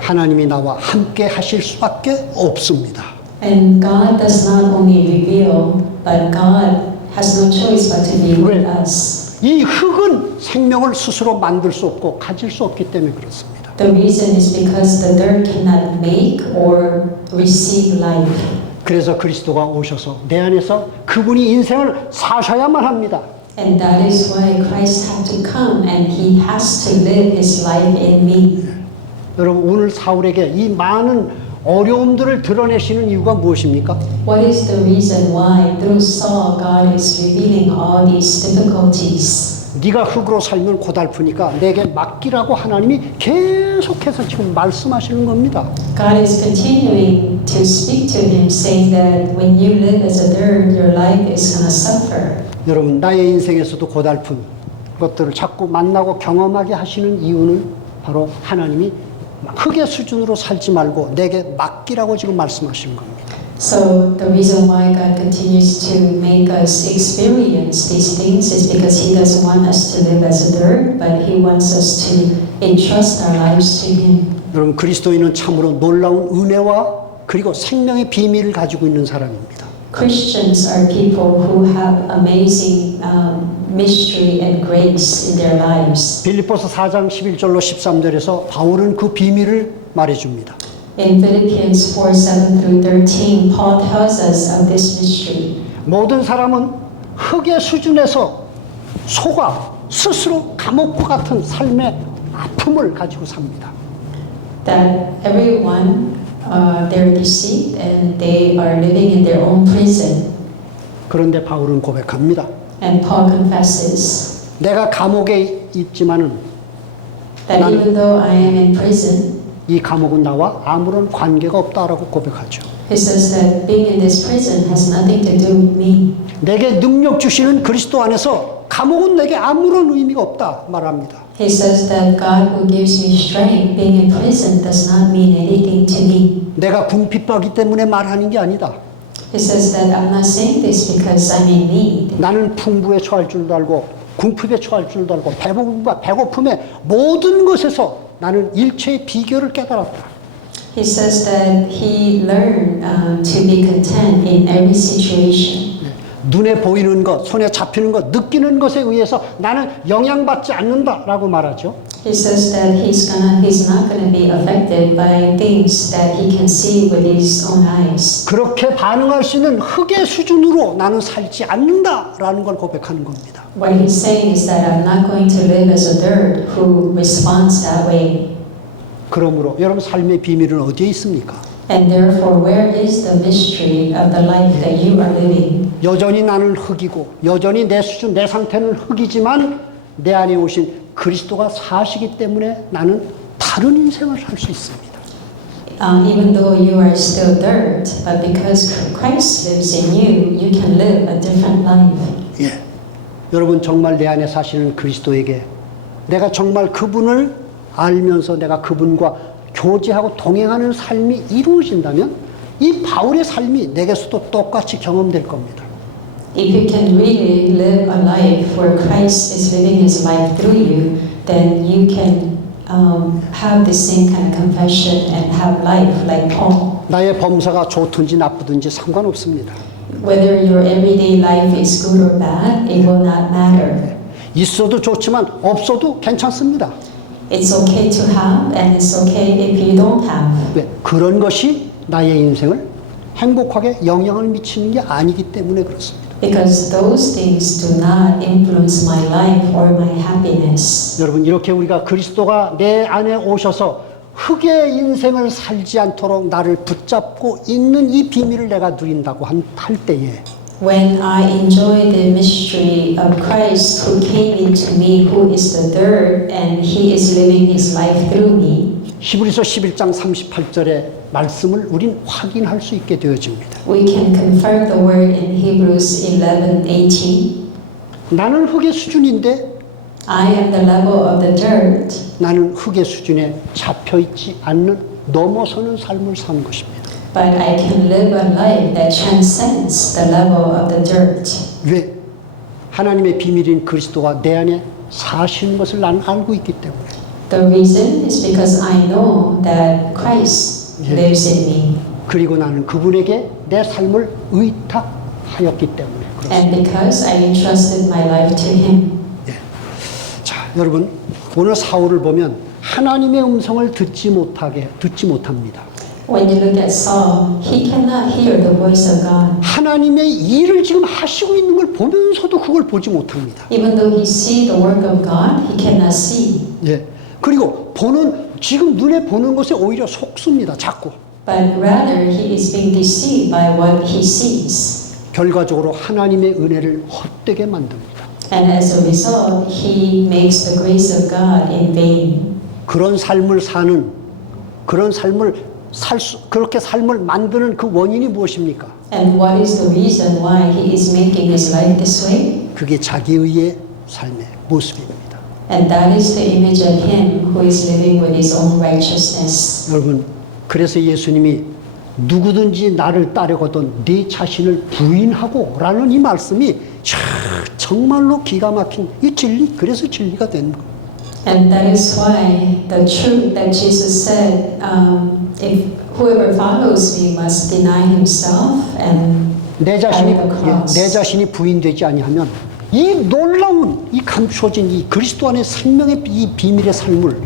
하나님이 나와 함께 하실 수밖에 없습니다. And God does not only reveal, but God has no choice but to be with us. 이 흙은 생명을 스스로 만들 수 없고 가질 수 없기 때문에 그렇습니다. The reason is because the dirt cannot make or receive life. 그래서 그리스도가 오셔서 내 안에서 그분이 인생을 사셔야만 합니다. And that is why Christ had to come and He has to live His life in me. 여러분 오늘 사울에게 이 많은 어려움들을 드러내시는 이유가 무엇입니까? What is the reason why through Saul God is revealing all these difficulties? 네가 흙으로 살면 고달프니까 내게 맡기라고 하나님이 계속해서 지금 말씀하시는 겁니다. God is continuing to speak to him, saying that when you live as a dirt, your life is going to suffer. 여러분 나의 인생에서도 고달픈 것들을 자꾸 만나고 경험하게 하시는 이유는 바로 하나님이 흙의 수준으로 살지 말고 내게 맡기라고 지금 말씀하시는 겁니다. So the reason why God continues to make us experience these things is because He doesn't want us to live as a dirt, but He wants us to entrust our lives to Him. 여러분 그리스도인은 참으로 놀라운 은혜와 그리고 생명의 비밀을 가지고 있는 사람입니다. Christians are people who have amazing mystery and grace in their lives. 빌립보서 4장 11절로 13절에서 바울은 그 비밀을 말해줍니다. In Philippians 4:7 through 13, Paul tells us of this mystery. 모든 사람은 흙의 수준에서 속아 스스로 감옥과 같은 삶의 아픔을 가지고 삽니다. That everyone, they're deceived and they are living in their own prison. 그런데 바울은 고백합니다. And Paul confesses 내가 감옥에 있지만은 that even though I am in prison, 이 감옥은 나와 아무런 관계가 없다라고 고백하죠. he says that being in this prison has nothing to do with me. 내게 능력 주시는 그리스도 안에서 감옥은 내게 아무런 의미가 없다 말합니다. He says that God who gives me strength, being in prison does not mean anything to me. 내가 궁핍하기 때문에 말하는 게 아니다. He says that I'm not saying this because I'm in need. 나는 풍부에 처할 줄도 알고 궁핍에 처할 줄도 알고 배고픔과 배고픔의 모든 것에서 나는 일체의 비결을 깨달았다. He says that he learned to be content in every situation. 눈에 보이는 것, 손에 잡히는 것, 느끼는 것에 의해서 나는 영향받지 않는다라고 말하죠. He says that he's not gonna be affected by things that he can see with his own eyes. 그렇게 반응할 수 있는 흙의 수준으로 나는 살지 않는다라는 걸 고백하는 겁니다. What he's saying is that I'm not going to live as a dirt who responds that way. 그러므로 여러분 삶의 비밀은 어디에 있습니까? And therefore, where is the mystery of the life that you are living? 여전히 나는 흙이고 여전히 내 수준, 내 상태는 흙이지만 내 안에 오신 그리스도가 사시기 때문에 나는 다른 인생을 살 수 있습니다. Even though you are still dirt, but because Christ lives in you, you can live a different life. 예. 여러분 정말 내 안에 사시는 그리스도에게 내가 정말 그분을 알면서 내가 그분과 교제하고 동행하는 삶이 이루어진다면 이 바울의 삶이 내게서도 똑같이 경험될 겁니다. If you can really live a life where Christ is living his life through you, then you can have the same kind of confession and have life like Paul. 나의 범사가 좋든지 나쁘든지 상관없습니다. Whether your everyday life is good or bad, it will not matter. 있어도 좋지만 없어도 괜찮습니다. It's okay to have and it's okay if you don't have. 왜? 그런 것이 나의 인생을 행복하게 영향을 미치는 게 아니기 때문에 그렇습니다. Because those things do not influence my life or my happiness. 여러분 이렇게 우리가 그리스도가 내 안에 오셔서 흙의 인생을 살지 않도록 나를 붙잡고 있는 이 비밀을 내가 누린다고 할 때에 When I enjoy the mystery of Christ who came into me, who is the dirt, and he is living his life through me, 히브리서 11장 38절의 말씀을 우린 확인할 수 있게 되어집니다. we can confirm the word in Hebrews 11:18. 나는 흙의 수준인데 I am the level of the dirt, 나는 흙의 수준에 잡혀 있지 않는 넘어서는 삶을 사는 것입니다. but I can live a life that transcends the level of the dirt. 왜? 하나님의 비밀인 그리스도가 내 안에 사시는 것을 나는 알고 있기 때문에. The reason is because I know that Christ lives in me, 그리고 나는 그분에게 내 삶을 의탁하였기 때문에 그렇습니다. and because I entrusted my life to him. 자, 여러분 오늘 사울을 보면 하나님의 음성을 듣지 못합니다. When you look at Saul, he cannot hear the voice of God. 하나님의 일을 지금 하시고 있는 걸 보면서도 그걸 보지 못합니다. Even though he see the work of God, he cannot see. 예. 그리고 지금 눈에 보는 것에 오히려 속습니다. 자꾸. But rather, he is being deceived by what he sees. 결과적으로 하나님의 은혜를 헛되게 만듭니다. And as a result, he makes the grace of God in vain. 그런 삶을 사는 그렇게 삶을 만드는 그 원인이 무엇입니까? And what is the reason why he is making his life this way? 그게 자기의의 삶의 모습입니다. And that is the image of him who is living with his own righteousness. 여러분, 그래서 예수님이 누구든지 나를 따르거든 네 자신을 부인하고 라는 이 말씀이 정말로 기가 막힌 이 진리, 그래서 진리가 되는 겁니다. And that is why the truth that Jesus said, if whoever follows me must deny himself and 내 자신이 부인되지 아니하면 이 놀라운 이 감춰진 이 그리스도 안의 생명의 이 비밀의 삶을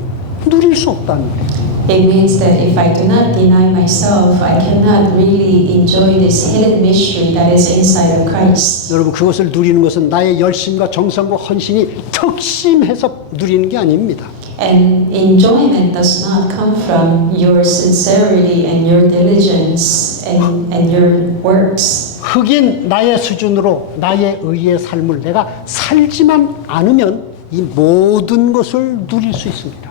누릴 수 없다는 거예요. It means that if I do not deny myself, I cannot really enjoy this hidden mystery that is inside of Christ. 여러분 그것을 누리는 것은 나의 열심과 정성과 헌신이 특심해서 누리는 게 아닙니다. And enjoyment does not come from your sincerity and your diligence and your works. 흑인 나의 수준으로 나의 의의 삶을 내가 살지만 않으면 이 모든 것을 누릴 수 있습니다.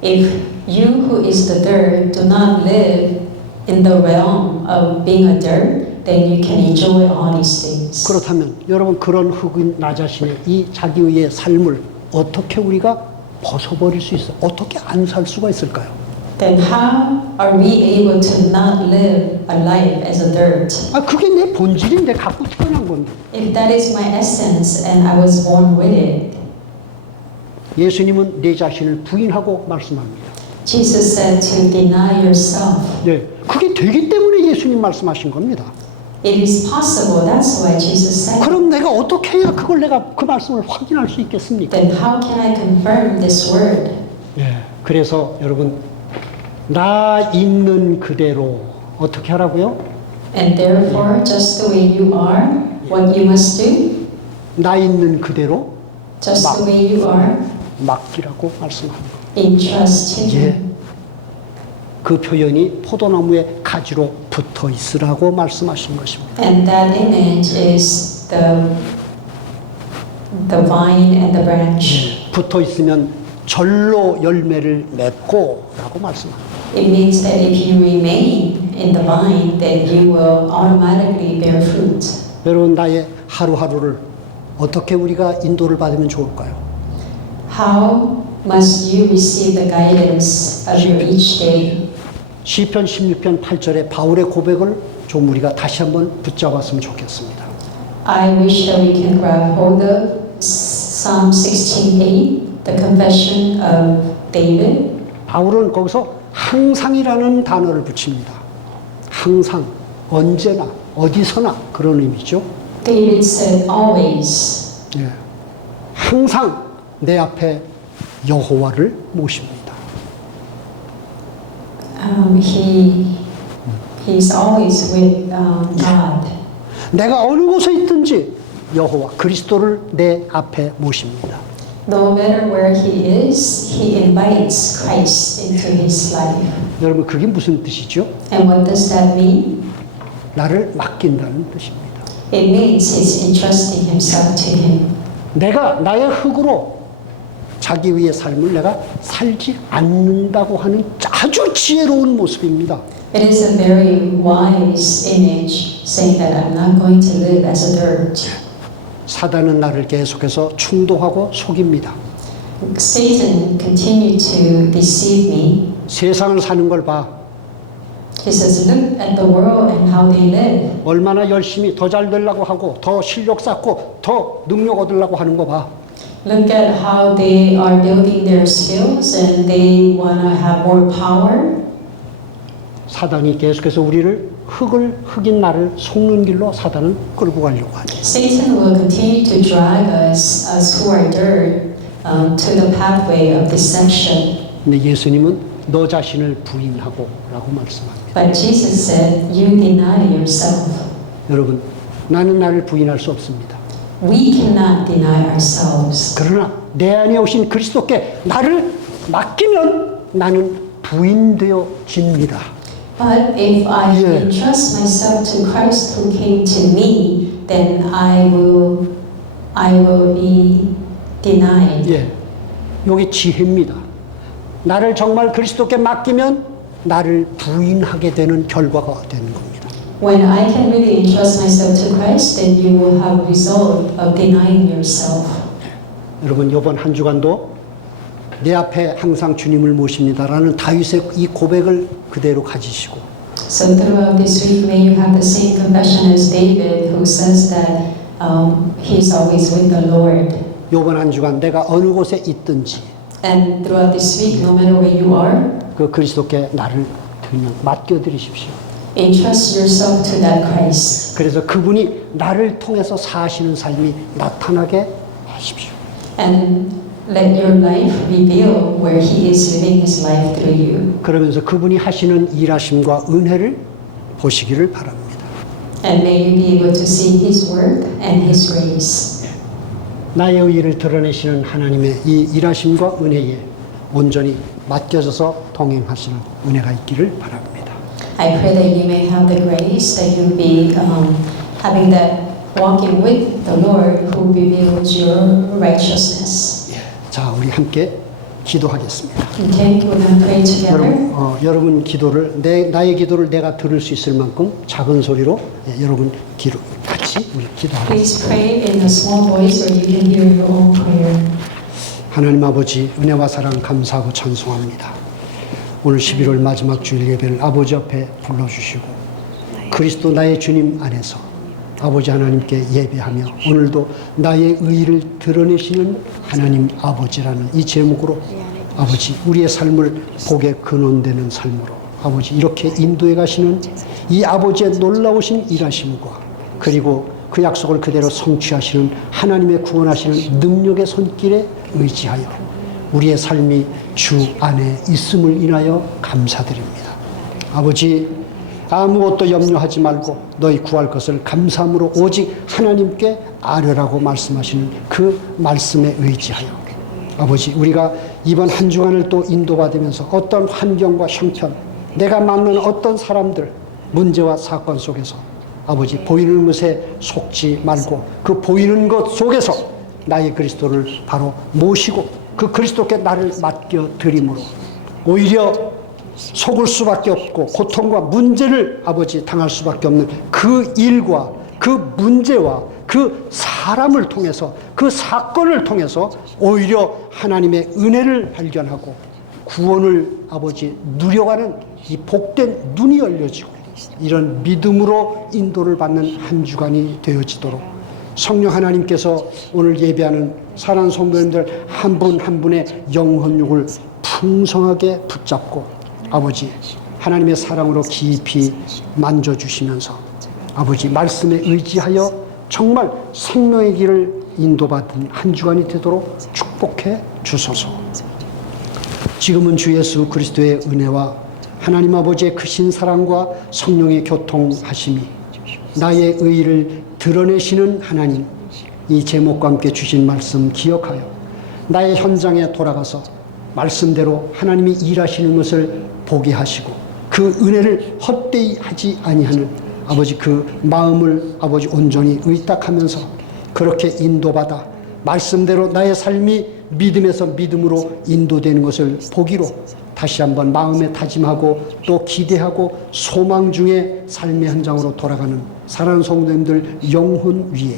If you who is the dirt do not live in the realm of being a dirt, then you can enjoy all these things. 그렇다면 여러분 그런 흑인 나 자신의 이 자기의 삶을 어떻게 우리가 벗어버릴 수 있어? 어떻게 안 살 수가 있을까요? Then how are we able to not live a life as a dirt? 그게 내 본질인데 갖고 태어난 건데. If that is my essence and I was born with it, 예수님은 내 자신을 부인하고 말씀합니다. Jesus said to deny yourself. 네, 그게 되기 때문에 예수님 말씀하신 겁니다. It is possible. That's why Jesus said. 그럼 내가 어떻게 해야 그걸 내가 그 말씀을 확인할 수 있겠습니까? Then how can I confirm this word? 예, 그래서 여러분 나 있는 그대로 어떻게 하라고요? And therefore, just the way you are, what you must do, 나 있는 그대로 just the way you are, 맡기라고 말씀합니다. entrust Him. 예, 그 표현이 포도나무의 가지로 붙어 있으라고 말씀하신 것입니다. And that image is the vine and the branch. 붙어 있으면 절로 열매를 맺고라고 말씀합니다. It means that if you remain in the vine, then you will automatically bear fruit. 여러분 나의 하루하루를 어떻게 우리가 인도를 받으면 좋을까요? How must you receive the guidance of your each day? 시편 16편 8절의 바울의 고백을 좀 우리가 다시 한번 붙잡았으면 좋겠습니다. I wish that we can grab hold of Psalm 16:8, the confession of David. 바울은 거기서 항상이라는 단어를 붙입니다. 항상, 언제나, 어디서나 그런 의미죠. David said, always. 예. 항상 내 앞에 여호와를 모십니다. He's always with God. 내가 어느 곳에 있든지 여호와 그리스도를 내 앞에 모십니다. No matter where he is, he invites Christ into his life. 여러분 그게 무슨 뜻이죠? And what does that mean? 나를 맡긴다는 뜻입니다. It means he's entrusting himself to him. 내가 나의 흙으로 자기 위의 삶을 내가 살지 않는다고 하는 아주 지혜로운 모습입니다. It is a very wise image saying that I'm not going to live as a dirt. 사단은 나를 계속해서 충동하고 속입니다. Satan continued to deceive me. 세상을 사는 걸 봐. He says, look at the world and how they live. 얼마나 열심히 더 잘 되려고 하고 더 실력 쌓고 더 능력 얻으려고 하는 거 봐. Look at how they are building their skills and they want to have more power. 사단이 계속해서 우리를 흑인 나를 속는 길로 사단은 끌고 가려고 하죠. Satan will continue to drag us who are dirt, to the pathway of deception. 근데 예수님은 너 자신을 부인하고 라고 말씀합니다. But Jesus said, you deny yourself. 여러분, 나는 나를 부인할 수 없습니다. We cannot deny ourselves. 그러나 내 안에 오신 그리스도께 나를 맡기면 나는 부인되어집니다. But if I Yeah. entrust myself to Christ who came to me, then I will be denied. 예, 이게 지혜입니다. 나를 정말 그리스도께 맡기면 나를 부인하게 되는 결과가 되는 겁니다. When I can really entrust myself to Christ, then you will have result of denying yourself. 여러분 이번 한 주간도 내 앞에 항상 주님을 모십니다라는 다윗의 이 고백을 그대로 가지시고 So throughout this week, may you have the same confession as David, who says that he's always with the Lord. 이번 한 주간 내가 어느 곳에 있든지 And throughout this week, no matter where you are, 그 그리스도께 나를 그냥 맡겨드리십시오. entrust yourself to that Christ. 그래서 그분이 나를 통해서 사시는 삶이 나타나게 하십시오. And let your life reveal where He is living His life through you. 그러면서 그분이 하시는 일하심과 은혜를 보시기를 바랍니다. And may you be able to see His work and His grace. 나의 의의를 드러내시는 하나님의 이 일하심과 은혜에 온전히 맡겨져서 동행하시는 은혜가 있기를 바랍니다. I pray that you may have the grace, that you be having that walking with the Lord who reveals your righteousness. 자, 우리 함께 기도하겠습니다. Okay, we're going to pray together. 여러분 기도를 나의 기도를 내가 들을 수 있을 만큼 작은 소리로 여러분 같이 우리 기도하겠습니다. Please pray in a small voice where you can hear your own prayer. 하나님 아버지 은혜와 사랑 감사하고 찬송합니다. 오늘 11월 마지막 주일 예배를 아버지 앞에 불러주시고 그리스도 나의 주님 안에서 아버지 하나님께 예배하며 오늘도 나의 의의를 드러내시는 하나님 아버지라는 이 제목으로 아버지 우리의 삶을 복에 근원되는 삶으로 아버지 이렇게 인도해 가시는 이 아버지의 놀라우신 일하심과 그리고 그 약속을 그대로 성취하시는 하나님의 구원하시는 능력의 손길에 의지하여 우리의 삶이 주 안에 있음을 인하여 감사드립니다. 아버지 아무것도 염려하지 말고 너희 구할 것을 감사함으로 오직 하나님께 아뢰라고 말씀하시는 그 말씀에 의지하여 아버지 우리가 이번 한 주간을 또 인도받으면서 어떤 환경과 형편 내가 만난 어떤 사람들 문제와 사건 속에서 아버지 보이는 것에 속지 말고 그 보이는 것 속에서 나의 그리스도를 바로 모시고 그 그리스도께 나를 맡겨드림으로 오히려 속을 수밖에 없고 고통과 문제를 아버지 당할 수밖에 없는 그 일과 그 문제와 그 사람을 통해서 그 사건을 통해서 오히려 하나님의 은혜를 발견하고 구원을 아버지 누려가는 이 복된 눈이 열려지고 이런 믿음으로 인도를 받는 한 주간이 되어지도록 성령 하나님께서 오늘 예배하는 사랑하는 성도님들 한 분 한 분의 영혼육을 풍성하게 붙잡고 아버지 하나님의 사랑으로 깊이 만져주시면서 아버지 말씀에 의지하여 정말 생명의 길을 인도받은 한 주간이 되도록 축복해 주소서. 지금은 주 예수 그리스도의 은혜와 하나님 아버지의 크신 사랑과 성령의 교통하심이 나의 의의를 드러내시는 하나님 이 제목과 함께 주신 말씀 기억하여 나의 현장에 돌아가서 말씀대로 하나님이 일하시는 것을 보게 하시고 그 은혜를 헛되이 하지 아니하는 아버지 그 마음을 아버지 온전히 의탁하면서 그렇게 인도받아 말씀대로 나의 삶이 믿음에서 믿음으로 인도되는 것을 보기로 다시 한번 마음에 다짐하고 또 기대하고 소망 중에 삶의 현장으로 돌아가는 사랑하는 성도님들 영혼 위에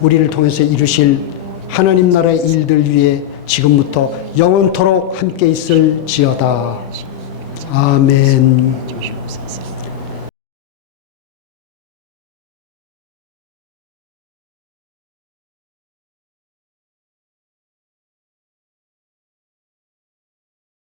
우리를 통해서 이루실 하나님 나라의 일들 위에 지금부터 영원토록 함께 있을지어다. 아멘.